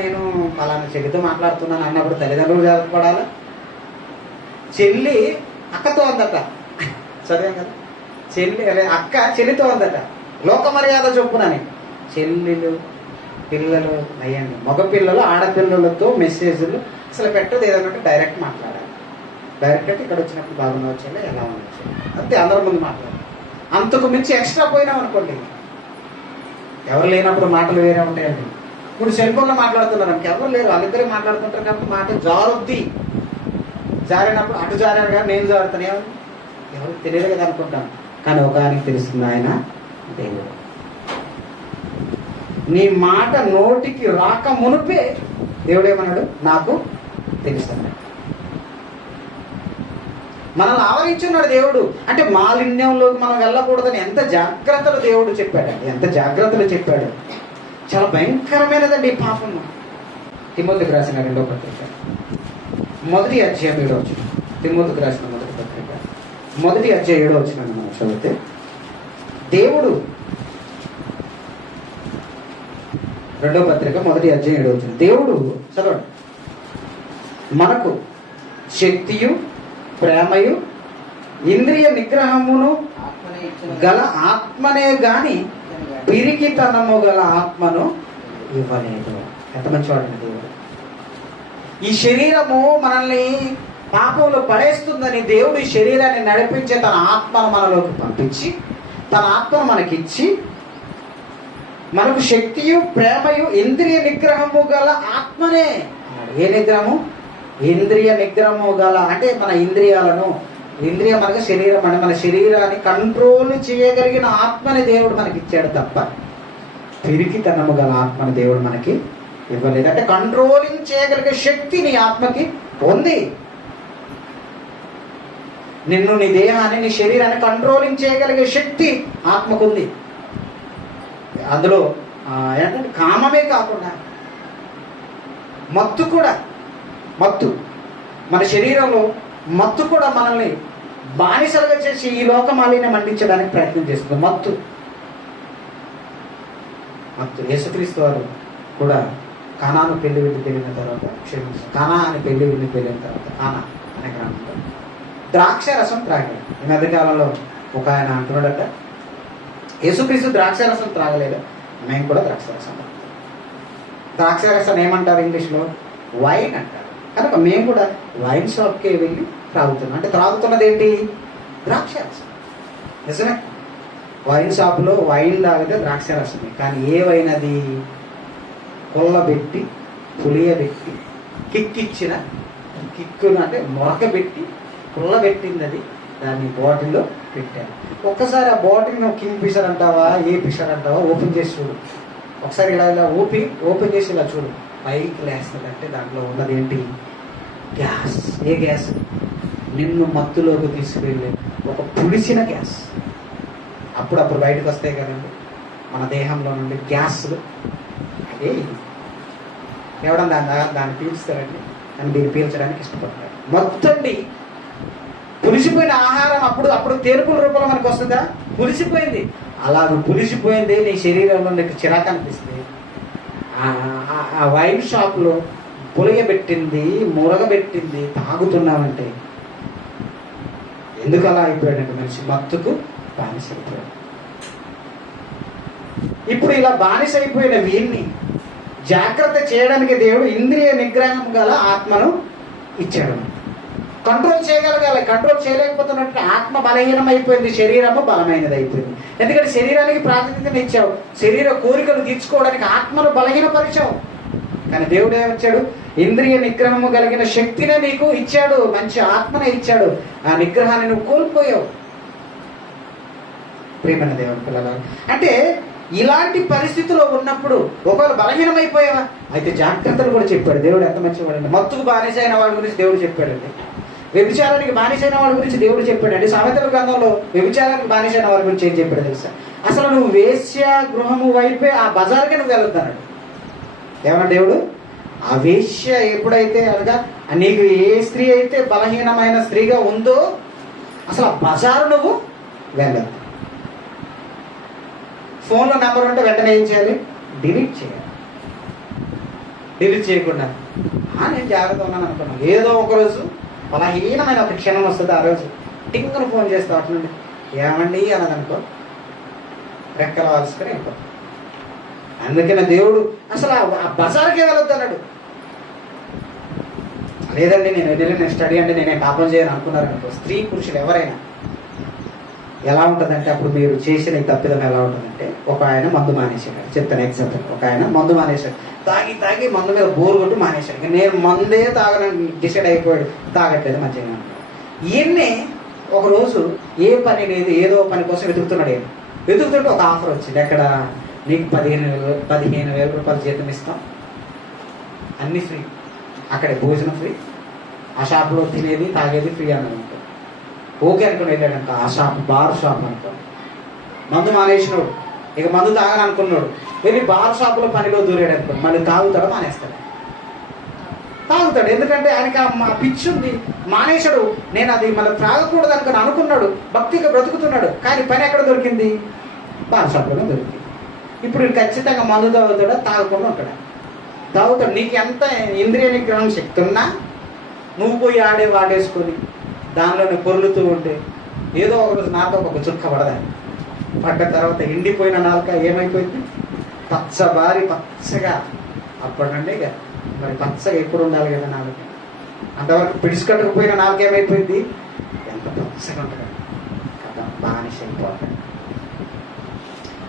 నేను పలానా చెల్లితో మాట్లాడుతున్నాను అన్నప్పుడు తల్లిదండ్రులు జరపడాలా. చెల్లి అక్కతో అందట, చదివాం కదా, చెల్లి అక్క చెల్లితో అందట లోక మర్యాద చొప్పునని. చెల్లెలు పిల్లలు అయ్యండి, మగపిల్లలు ఆడపిల్లలతో మెసేజ్లు అసలు పెట్టదు. ఏదన్నట్టు డైరెక్ట్ మాట్లాడాలి. డైరెక్ట్ అంటే ఇక్కడ వచ్చినప్పుడు బాగున్నా వచ్చేలా ఎలా ఉండొచ్చు అంతే, అందరి ముందు మాట్లాడాలి. అంతకు మించి ఎక్స్ట్రా పోయినాం అనుకోండి, ఎవరు లేనప్పుడు మాటలు వేరే ఉంటాయండి. ఇప్పుడు సెల్ ఫోన్లో మాట్లాడుతున్నారు అనుకో, ఎవరు లేరు, వాళ్ళిద్దరే మాట్లాడుతుంటారు కాబట్టి మాట జారుద్ది. జారినప్పుడు అటు జారాడు కానీ నేను జారుతాను, ఎవరికి తెలియదు కదా అనుకుంటాను. కానీ ఒక ఆయనకి తెలుస్తుంది, ఆయన దేవుడు. నీ మాట నోటికి రాక మునుపే దేవుడు ఏమన్నాడు, నాకు తెలుస్తుంది. మనల్ని ఆవరించున్నాడు దేవుడు. అంటే మాలిన్యంలోకి మనం వెళ్ళకూడదని ఎంత జాగ్రత్తలు దేవుడు చెప్పాడండి, ఎంత జాగ్రత్తలు చెప్పాడు. చాలా భయంకరమైనదండి ఈ పాపం. తిమోతికి రాసిన 2వ పత్రిక 1వ అధ్యాయం 7వ వచనం. తిమోతికి రాసిన 1వ పత్రిక 1వ అధ్యాయం 7వ వచనాన్ని మనం చదివితే, దేవుడు 2వ పత్రిక 1వ అధ్యాయం 7వ వచనం. దేవుడు చదవండి, మనకు శక్తియు ప్రేమయు ఇంద్రియ నిగ్రహమును గల ఆత్మనే గాని పిరికితనము గల ఆత్మను ఇవ్వలేదు. ఎంత మంచివాడండి దేవుడు. ఈ శరీరము మనల్ని పాపంలో పడేస్తుందని దేవుడు ఈ శరీరాన్ని నడిపించే తన ఆత్మను మనలోకి పంపించి, తన ఆత్మను మనకిచ్చి, మనకు శక్తియు ప్రేమయు ఇంద్రియ నిగ్రహము గల ఆత్మనే. ఏ నిగ్రహము? ఇంద్రియ నిగ్రహము గల అంటే మన ఇంద్రియాలను, ఇంద్రియం అనగా శరీరం అంటే మన శరీరాన్ని కంట్రోల్ చేయగలిగిన ఆత్మని దేవుడు మనకి ఇచ్చాడు తప్ప పిరికితనము గల ఆత్మని దేవుడు మనకి ఇవ్వలేదు. అంటే కంట్రోలింగ్ చేయగలిగే శక్తి నీ ఆత్మకి ఉంది. నిన్ను, నీ దేహాన్ని, నీ శరీరాన్ని కంట్రోలింగ్ చేయగలిగే శక్తి ఆత్మకుంది. అందులో ఏంటంటే కామమే కాకుండా మత్తు కూడా, మత్తు మన శరీరంలో మత్తు కూడా మనల్ని బానిసలుగా చేసి ఈ లోకమాలిన్యం మండించడానికి ప్రయత్నం చేస్తుంది. మత్తు మత్తు యేసుక్రీస్తు వారు కూడా కానాను పెళ్లి విందుకు వెళ్ళిన తర్వాత, కానా అని పెళ్లి విందుకు వెళ్ళిన తర్వాత, కానా అనే గ్రామంలో ద్రాక్ష రసం త్రాగాడు. ఈ మధ్యకాలంలో ఒక ఆయన అంటున్నాడట, యేసుక్రీస్తు ద్రాక్ష రసం త్రాగలేదు, మేము కూడా ద్రాక్ష రసం తాగుతాం. ద్రాక్ష రసం ఏమంటారు ఇంగ్లీష్లో? వైన్ అంటారు. కనుక మేము కూడా వైన్ షాప్కి వెళ్ళి త్రాగుతున్నాం. అంటే త్రాగుతున్నది ఏంటి? ద్రాక్ష రసం. నిజమే, వైన్ షాప్లో వైన్ తాగితే ద్రాక్ష రసమే. కానీ ఏ వైన్ అది? కొల్లబెట్టి, పులియబెట్టి, కిక్కిచ్చిన, కిక్కును అంటే మొరకబెట్టి పుల్లబెట్టింది అది, దాన్ని బాటిల్లో పెట్టారు. ఒక్కసారి ఆ బాటిల్ నువ్వు కింగ్ ఫిషర్ అంటావా, ఏ ఫిషర్ అంటావా, ఓపెన్ చేసి చూడు. ఒకసారి ఇలా ఇలా ఓపెన్ చేసి ఇలా చూడు, పైకి లేస్తుందంటే దాంట్లో ఉన్నది ఏంటి? గ్యాస్. ఏ గ్యాస్? నిన్ను మత్తులోకి తీసుకెళ్ళి ఒక పులిసిన గ్యాస్. అప్పుడు బయటకు వస్తాయి కదండి మన దేహంలో నుండి గ్యాస్లు. అదే ఎవడన్నా దాన్ని పీల్చుతారండి, కానీ దీన్ని పీల్చడానికి ఇష్టపడతారు. మొత్తండి పులిసిపోయిన ఆహారం అప్పుడు తేరుపుల రూపంలో మనకు వస్తుందా? పులిసిపోయింది. అలా పులిసిపోయింది నీ శరీరంలో నీకు చిరాకు అనిపిస్తే ఆ వైన్ షాప్లో పులియబెట్టింది, మురగబెట్టింది తాగుతున్నామంటే ఎందుకు అలా అయిపోయాడంటే మనిషి మత్తుకు బానిస అయిపోయాడు. ఇప్పుడు ఇలా బానిస అయిపోయిన వీరిని జాగ్రత్త చేయడానికి దేవుడు ఇంద్రియ నిగ్రహం గల ఆత్మను ఇచ్చాడు. కంట్రోల్ చేయగలగాలి. కంట్రోల్ చేయలేకపోతున్నట్టు ఆత్మ బలహీనం అయిపోయింది, శరీరము బలమైనది అయిపోయింది. ఎందుకంటే శరీరానికి ప్రాతినిధ్యం ఇచ్చావు, శరీర కోరికలు తీర్చుకోవడానికి ఆత్మను బలహీనపరిచావు. కానీ దేవుడు ఏమిచ్చాడు? ఇంద్రియ నిగ్రహము కలిగిన శక్తినే నీకు ఇచ్చాడు, మంచి ఆత్మనే ఇచ్చాడు. ఆ నిగ్రహాన్ని నువ్వు కోల్పోయావు. ప్రియమైన దేవుని పిల్లలు, అంటే ఇలాంటి పరిస్థితిలో ఉన్నప్పుడు ఒకవేళ బలహీనమైపోయావా అయితే జాగ్రత్తలు కూడా చెప్పాడు దేవుడు. ఎంత మంచివాడండి. మత్తుకు బానిసైన వాడి గురించి దేవుడు చెప్పాడండి. వ్యభిచారానికి బానిసైన వాడి గురించి దేవుడు చెప్పాడండి. సామెతల గ్రంథంలో వ్యభిచారానికి బానిసైన వాడి గురించి ఏం చెప్పాడు తెలుసా? అసలు నువ్వు వేశ్య గృహము వైపే ఆ బజార్కి నువ్వు వెళ్తాడు. ఏమన్నా దేవుడు? ఆ వేశ్య ఎప్పుడైతే అనగా నీకు ఏ స్త్రీ అయితే బలహీనమైన స్త్రీగా ఉందో అసలు ఆ బజారు నువ్వు వెళ్ళదు. ఫోన్లో నెంబర్ ఉంటే వెంటనే ఏం చేయాలి? డిలీట్ చేయాలి. డిలీట్ చేయకుండా నేను జాగ్రత్త ఉన్నాను అనుకున్నాను. ఏదో ఒకరోజు బలహీనమైన ఒక క్షణం వస్తుంది. ఆ రోజు టింగ్ను ఫోన్ చేస్తా అట్లండి ఏమండి అన్నదనుకో రెక్కల వాల్సుకొని వెళ్ళిపో. అందుకనే దేవుడు అసలు ఆ బజార్కే వెళ్ళొద్దు అన్నాడు. లేదండి నేను స్టడీ అంటే నేనే పాపం చేయను అనుకున్నారనుకో, స్త్రీ పురుషులు ఎవరైనా ఎలా ఉంటుందంటే అప్పుడు మీరు చేసిన ఈ తప్పిదం ఎలా ఉంటుందంటే, ఒక ఆయన మందు మానేశాడు. చెప్తాను ఎగ్జాంపుల్. ఒక ఆయన మందు మానేశాడు, తాగి మందు మీద బోరు కొట్టు మానేశాడు. నేను మందే తాగనని డిసైడ్ అయిపోయాడు, తాగట్లేదు మంచిగా. ఈయన్నే ఒకరోజు ఏ పని లేదు, ఏదో పని కోసం వెతుకుతున్నాడు. వెతుకుతుంటే ఒక ఆఫర్ వచ్చింది. ఎక్కడ? నీకు 15,000 రూపాయలు జీతం ఇస్తాం, అన్నీ ఫ్రీ, అక్కడే భోజనం ఫ్రీ, ఆ షాప్లో తినేది తాగేది ఫ్రీ అన్నమాట. ఓకే అనుకుని వెళ్ళాడంట. ఆ షాప్ బార్ షాప్ అనుకో. మందు మానేసినాడు, ఇక మందు తాగని అనుకున్నాడు. వెళ్ళి బార్ షాప్లో పనిలో దూరాడు అనుకో. మళ్ళీ తాగుతాడు, మానేస్తాడు. తాగుతాడు, ఎందుకంటే ఆయనకి ఆ పిచ్చి ఉంది. మానేశాడు. నేను అది మళ్ళీ త్రాగకూడదు అనుకుని అనుకున్నాడు, భక్తిగా బ్రతుకుతున్నాడు. కానీ పని ఎక్కడ దొరికింది? బార్ షాప్లోనే దొరికింది. ఇప్పుడు ఖచ్చితంగా మందు తాగుతాడా? తాగకుండా ఉంటాడా? తాగుతాడు. నీకు ఎంత ఇంద్రియ నిగ్రహం శక్తి ఉన్నా నువ్వు పోయి వాడేసుకొని దానిలోనే పొర్లుతూ ఉంటే ఏదో ఒకరోజు నాతో ఒక చుక్క పడదాయి. పడ్డ తర్వాత ఎండిపోయిన నాలుక ఏమైపోయింది? పచ్చగా. అప్పటి నుండి ఇక మరి పచ్చగా ఎప్పుడు ఉండాలి కదా నాలుక. అంతవరకు పిడుచుకట్టుకుపోయిన నాలుక ఏమైపోయింది? ఎంత పచ్చగా ఉంటుంది కదా, బానిస అయిపోతాడు.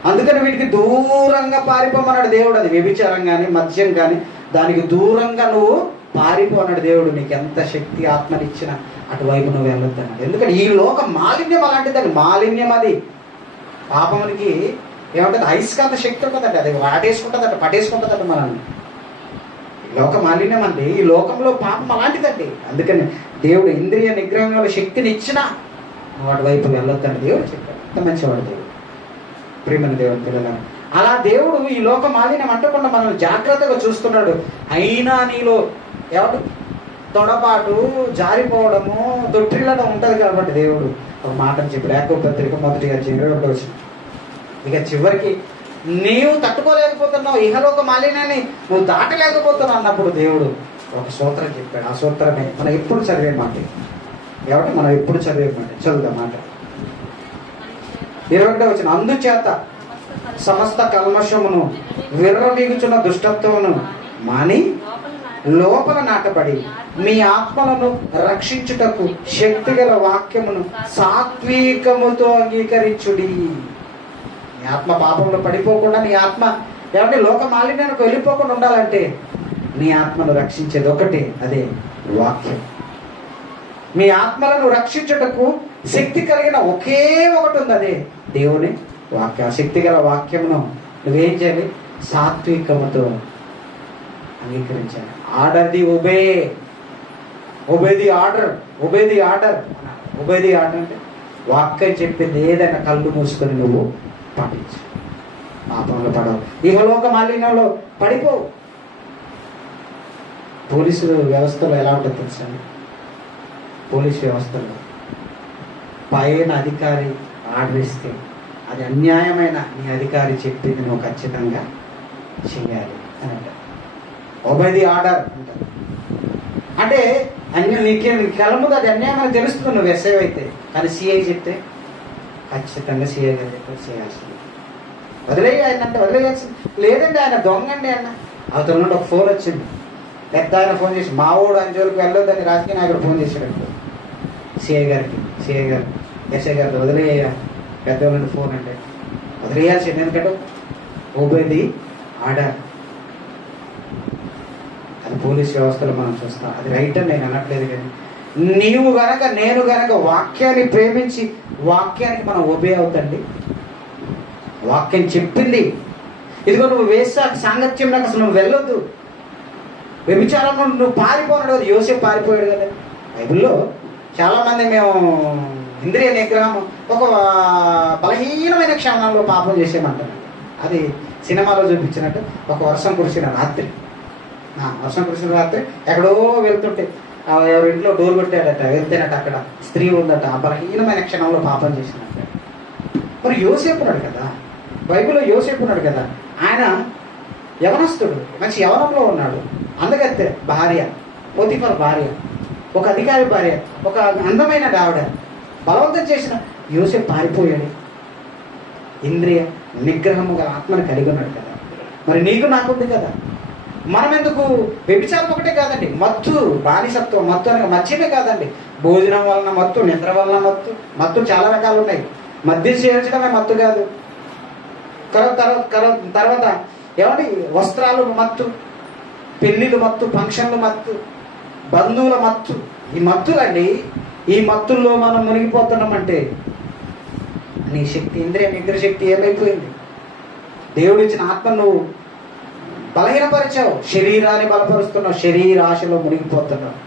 అందుకని వీటికి దూరంగా పారిపోమన్నాడు దేవుడు. అది వ్యభిచారం కానీ మద్యం కానీ దానికి దూరంగా నువ్వు పారిపోన్నాడు దేవుడు. నీకు ఎంత శక్తి ఆత్మనిచ్చినా అటువైపు నువ్వు వెళ్ళొద్దన్నాడు. ఎందుకంటే ఈ లోక మాలిన్యం అలాంటిదని. మాలిన్యం అది పాపమునికి ఏమంటుంది? అయస్కాంత శక్తి ఉంటుందండి. అది వాటేసుకుంటుందట, పట్టేసుకుంటుందట మనల్ని. లోక మాలిన్యం అండి. ఈ లోకంలో పాపం అలాంటిదండి. అందుకని దేవుడు ఇంద్రియ నిగ్రహంలో శక్తిని ఇచ్చినా నువ్వు అటువైపు వెళ్ళొద్దని దేవుడు చెప్పాడు. ఎంత మంచివాడు దేవుడు. ప్రియమైన దేవుని పిల్లలను, అలా దేవుడు ఈ లోక మాలిన్యం అంటకుండా మనల్ని జాగ్రత్తగా చూస్తున్నాడు. అయినా నీలో ఎవరు తొడపాటు, జారిపోవడము, తొట్టిల్లడం ఉంటుంది కాబట్టి దేవుడు ఒక మాటను చెప్పాడు. యాకోబు పత్రిక 1:21 ఇక చివరికి నీవు తట్టుకోలేకపోతున్నావు, ఇహలోక మాలిన్యాన్ని నువ్వు దాటలేకపోతున్నావు అన్నప్పుడు దేవుడు ఒక సూత్రం చెప్పాడు. ఆ సూత్రమే మనం ఎప్పుడు చదివే మాట. ఏమంటే మనం ఎప్పుడు చదివే మాట. చదువుదాం మాట. 21 అందుచేత సమస్త కల్మషమును విర్రవీగుచున్న దుష్టత్వమును మాని లోపల నాటబడి మీ ఆత్మలను రక్షించుటకు శక్తిగల వాక్యమును సాత్వికముతో అంగీకరించుడి. నీ ఆత్మ పాపంలో పడిపోకుండా, నీ ఆత్మ ఏమంటే లోక మాలిన్యానికి వెళ్ళిపోకుండా ఉండాలంటే నీ ఆత్మను రక్షించేది ఒకటే, అదే వాక్యం. మీ ఆత్మలను రక్షించుటకు శక్తి కలిగిన ఒకే ఒకటి ఉంది, అదే దేవుని వాక్యం. ఆ శక్తి గల వాక్యమును నువ్వేం చేయాలి? సాత్వికముతో అంగీకరించాలి. Order the obey the order. Obey the order అంటే వాక్యం చెప్పింది ఏదైనా కళ్ళు మూసుకొని నువ్వు పాటించు. పాపంలో పడవు, ఇహలోక మాలిన్యంలో పడిపోవు. పోలీసు వ్యవస్థలో ఎలా ఉంటుంది తెలుసా? పోలీస్ వ్యవస్థలో పైన అధికారి ఆర్డర్ ఇస్తే అది అన్యాయమైన నీ అధికారి చెప్పింది నువ్వు ఖచ్చితంగా చేయాలి అని అంటారు. ఒబేది ఆర్డర్ అంటారు. అంటే నీకే కళ్ళ ముందు అది అన్యాయం అని తెలుస్తుంది నువ్వు ఎస్ఐ అయితే, కానీ సిఐ చెప్తే ఖచ్చితంగా సిఐ గారు చెప్పారు చేయాల్సింది. ఆయన అంటే వదిలేయాల్సింది లేదండి, ఆయన దొంగండి అన్న. అవతల నుండి ఒక ఫోన్ వచ్చింది, పెద్ద ఆయన ఫోన్ చేసి మావోడు ఆయన జోలికి వెళ్ళొద్దని రాజకీయ నాయకుడు ఫోన్ చేశాడు సిఐ గారికి. సిఐ గారు ఎస్ఐ గారికి వదిలేయ పెద్ద నుండి ఫోన్ అంటే వదిలేయాల్సింది, ఎందుకంటే ఒబేది ఆర్డర్. అది పోలీస్ వ్యవస్థలో మనం చూస్తాం. అది రైట్ అని నేను అనట్లేదు, కానీ నీవు గనక నేను గనక వాక్యాన్ని ప్రేమించి వాక్యానికి మనం ఒబే అవుతండి. వాక్యం చెప్పింది ఇదిగో నువ్వు వేసా సాంగత్యం నాకు అసలు నువ్వు వెళ్ళొద్దు, వ్యభిచారంలో నువ్వు పారిపోనాడు కదా. యోసేపు పారిపోయాడు కదా. బైబిల్లో చాలామంది మేము ఇంద్రియ నిగ్రహం ఒక బలహీనమైన క్షణంలో పాపం చేసేయమంటారు. అది సినిమాలో చూపించినట్టు ఒక వర్షం కురిసిన రాత్రి ఎక్కడో వెళ్తుంటే ఎవరి ఇంట్లో డోర్ కొట్టాడట, వెళ్తేనట అక్కడ స్త్రీ ఉందట, ఆ బలహీనమైన క్షణంలో పాపం చేసినట్ట. మరి యోసేపు ఉన్నాడు కదా, బైబిల్లో యోసేపు ఉన్నాడు కదా, ఆయన యవనస్తుడు, మంచి యవనంలో ఉన్నాడు. అందగత్తె భార్య, పోతిఫర్ భార్య, ఒక అధికారి భార్య, ఒక అందమైన ఆవిడ బలవంతం చేసిన యోసేపు పారిపోయాడు. ఇంద్రియ నిగ్రహము గల ఆత్మని కలిగి ఉన్నాడు కదా. మరి నీకు నాకుంది కదా. మనం ఎందుకు వ్యభిచారం ఒకటే కాదండి, మత్తు బానిసత్వం, మత్తు అనగా మద్యమే కాదండి, భోజనం వలన మత్తు, నిద్ర వలన మత్తు చాలా రకాలు ఉన్నాయి. మద్యం సేవించడమే మత్తు కాదు. తర్వాత ఏమండి వస్త్రాలు మత్తు, పెళ్ళిళ్ళు మత్తు, ఫంక్షన్లు మత్తు, బంధువుల మత్తు. ఈ మత్తులండి, ఈ మత్తుల్లో మనం మునిగిపోతున్నామంటే నీ శక్తి, ఇంద్రియ నిగ్రహ శక్తి ఏమైపోయింది? దేవుడు ఇచ్చిన ఆత్మ నువ్వు బలహీనపరిచావు, శరీరాన్ని బలపరుస్తున్నావు, శరీరాశలో మునిగిపోతున్నావు.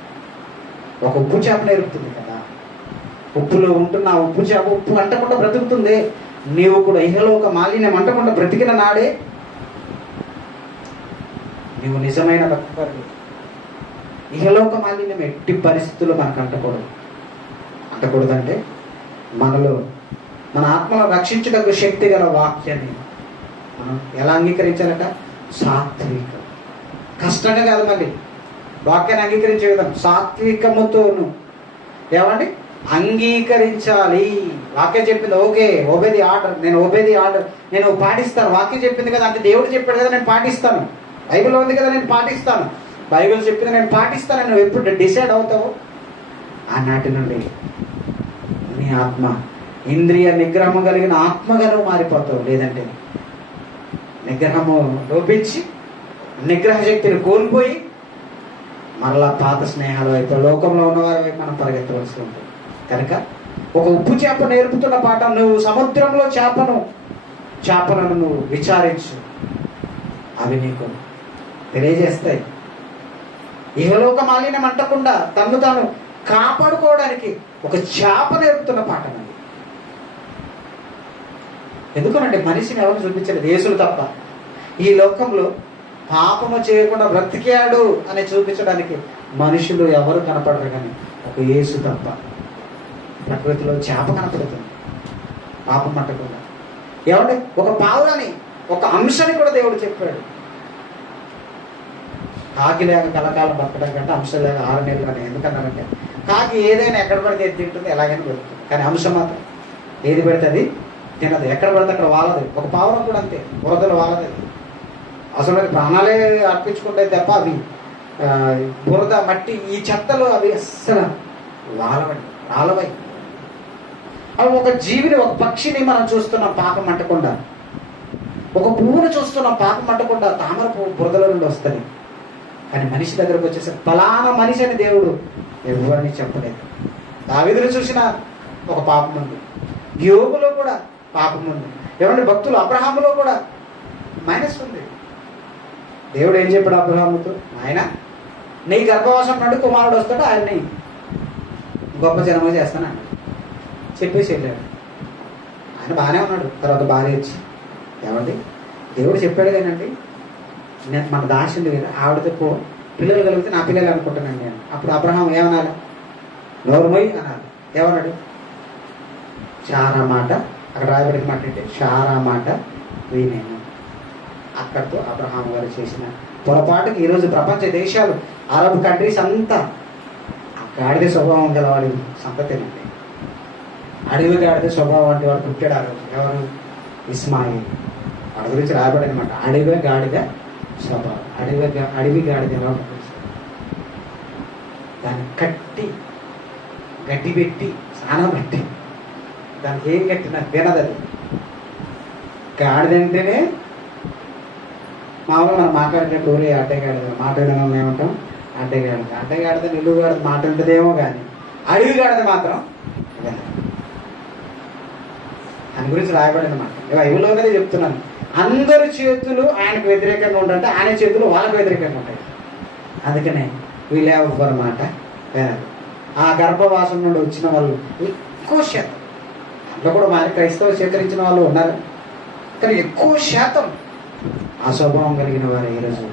ఒక ఉప్పు చేప నేర్పుతుంది కదా, ఉప్పులో ఉంటున్న ఉప్పు చేప ఉప్పు అంటకుండా బ్రతుకుతుంది. నీవు కూడా ఇహలోక మాలిన్యం అంటకుండా బ్రతికిన నాడే నీవు నిజమైన భక్తుడు. ఇహలోక మాలిన్యం ఎట్టి పరిస్థితుల్లో మనకు అంటకూడదంటే మనలో మన ఆత్మను రక్షించడానికి శక్తి గల వాక్యాన్ని మనం ఎలా అంగీకరించాలట? సాత్వికం. కష్టంగా కాదు, మళ్ళీ వాక్యాన్ని అంగీకరించే విధానం సాత్వికముతోను ఏమండి అంగీకరించాలి. వాక్యం చెప్పింది, ఓకే ఒబేది ఆర్డర్, నేను పాటిస్తాను. వాక్యం చెప్పింది కదా, అంటే దేవుడు చెప్పాడు కదా నేను పాటిస్తాను, బైబిల్లో ఉంది కదా నేను పాటిస్తాను, బైబిల్ చెప్పింది నేను పాటిస్తాను. నువ్వు ఎప్పుడు డిసైడ్ అవుతావు ఆనాటి నుండి నీ ఆత్మ ఇంద్రియ నిగ్రహము కలిగిన ఆత్మగా నువ్వు మారిపోతావు. లేదంటే నిగ్రహము లోపించి నిగ్రహ శక్తిని కోల్పోయి మరలా పాత స్నేహాల వైపు, లోకంలో ఉన్నవారి వైపు మనం పరిగెత్తవలసి ఉంటుంది. కనుక ఒక ఉప్పు చేప నేర్పుతున్న పాఠం, నువ్వు సముద్రంలో చేపలను నువ్వు విచారించు, అవి నీకు తెలియజేస్తాయి. ఇహలోక మాలిన్యం అంటకుండా తను తాను కాపాడుకోవడానికి ఒక చేప నేర్పుతున్న పాఠం అది. ఎందుకనంటే మనిషిని ఎవరు చూపించలేదు, యేసులు తప్ప. ఈ లోకంలో పాపము చేయకుండా బ్రతికాడు అని చూపించడానికి మనుషులు ఎవరు కనపడరు, కానీ ఒక యేసు తప్ప. ప్రకృతిలో చేప కనపడుతుంది పాపం పట్టకుండా. ఏమంటే ఒక పావురాని, ఒక అంశాన్ని కూడా దేవుడు చెప్పాడు. కాకి లేక కలకాలం బతకడం కంటే అంశం లేక 6 నెలలు అని ఎందుకన్నారంటే, కాకి ఏదైనా ఎక్కడ పడితే తింటుంది, ఎలాగైనా పెడుతుంది, కానీ అంశం మాత్రం ఏది పెడితే అది తినదు, ఎక్కడ పడితే అక్కడ వాలదు. ఒక పావురం కూడా అంతే, బురదలు వాలదు. అసలు అది ప్రాణాలే అర్పించుకుంటే తప్ప అవి బురద మట్టి ఈ చెత్తలు అవి అస్సలు రాలవై. అవి ఒక జీవిని, ఒక పక్షిని మనం చూస్తున్నాం పాపం అంటకుండా, ఒక పువ్వును చూస్తున్నాం పాపం అంటకుండా, తామర పువ్వు బురదల నుండి వస్తుంది. కానీ మనిషి దగ్గరకు వచ్చేసరికి ఫలానా మనిషి అని దేవుడు ఎవరిని చెప్పలేదు. దావీదును చూసిన ఒక పాపం ఉంది, యోబులో కూడా పాపం ఉంది, ఏమంటే భక్తులు అబ్రహాములో కూడా మైనస్ ఉంది. దేవుడు ఏం చెప్పాడు అబ్రహాముతో? ఆయన నీ గర్భవాసం నుండి కుమారుడు వస్తాడు, ఆయన్ని గొప్ప జనము చేస్తాను అన్నాడు. చెప్పేసి వెళ్ళాడు. ఆయన బాగానే ఉన్నాడు. తర్వాత భార్య వచ్చి, ఏమండి దేవుడు చెప్పాడు కానండి, నేను మన దాసి ఉంది కదా, ఆవిడతో పిల్లలు కలిగితే నా పిల్లలు అనుకుంటానండి నేను. అప్పుడు అబ్రహాం ఏమనాలి? నోరుమోయ్ అనాలి. ఏమన్నాడు? చారా మాట, అక్కడ రాయబడిన మాట అంటే చారా మాట వినేను. అక్కడితో అబ్రహాం గారు చేసిన పొరపాటుకి ఈరోజు ప్రపంచ దేశాలు, అరబ్ కంట్రీస్ అంతా ఆ గాడిద స్వభావం గలవాడి సంతతేనండి. అడవి గాడిద స్వభావం అంటే వాడు పుట్టాడు ఆ రోజు. ఎవరు? ఇస్మాయిల్. వాడి గురించి రాబడి అనమాట. అడవి గాడిద స్వభావం. అడవి గాడిద ఎలా ఉంటుంది? దాన్ని కట్టి గడ్డి పెట్టి స్నానం పెట్టి దానికి ఏం కట్టినా తినదది. గాడిదంటేనే మామూలుగా మనం మాట్లాడేటప్పుడు ఊరే అడ్డగాడిద మాట్లాడడం ఏమంటాం? అడ్డగాడిద నిలువు గాడిద మాట ఉంటుందేమో కానీ అడవి గాడిద మాత్రం దాని గురించి రాయబడింది అన్నమాట. బైబిల్లోనే చెప్తున్నాను. అందరి చేతులు ఆయనకు వ్యతిరేకంగా ఉంటాయంటే ఆయన చేతులు వాళ్ళకు వ్యతిరేకంగా ఉంటాయి. అందుకనే వీళ్ళేవరు మాట వినరు. ఆ గర్భవాసం నుండి వచ్చిన వాళ్ళు ఎక్కువ శాతం, అందులో కూడా మారి క్రైస్తవ స్వీకరించిన వాళ్ళు ఉన్నారు, కానీ ఎక్కువ శాతం ఆ స్వభావం కలిగిన వారు ఈరోజు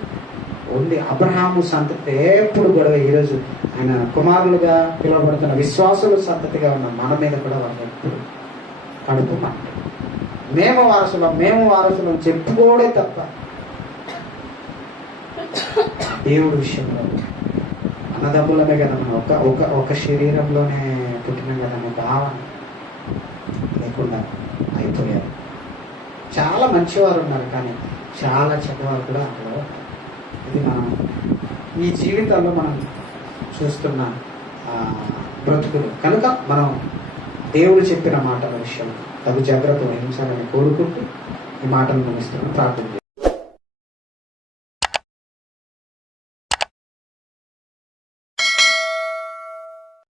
ఉంది. అబ్రహాము సంతతి ఎప్పుడు గొడవ. ఈరోజు ఆయన కుమారులుగా పిలువబడుతున్న విశ్వాసుల సంతతిగా ఉన్న మన మీద కూడా వాళ్ళు ఎప్పుడు కడుపు మాట. మేము వారసులం చెప్పుకోవడే తప్ప దేవుడి విషయంలో అన్నదమ్ములమే కదా మనం ఒక శరీరంలోనే పుట్టినాం కదా అనే భావన లేకుండా అయిపోయారు. చాలా మంచివారు ఉన్నారు, కానీ చాలా చెడ్డవారు కూడా అక్కడ. ఇది మనం ఈ జీవితంలో మనం చూస్తున్న బ్రతుకులు కనుక మనం దేవుడు చెప్పిన మాటల విషయంలో తగు జాగ్రత్త వహించాలని కోరుకుంటూ ఈ మాటను ముగిస్తున్నాను. ప్రార్థన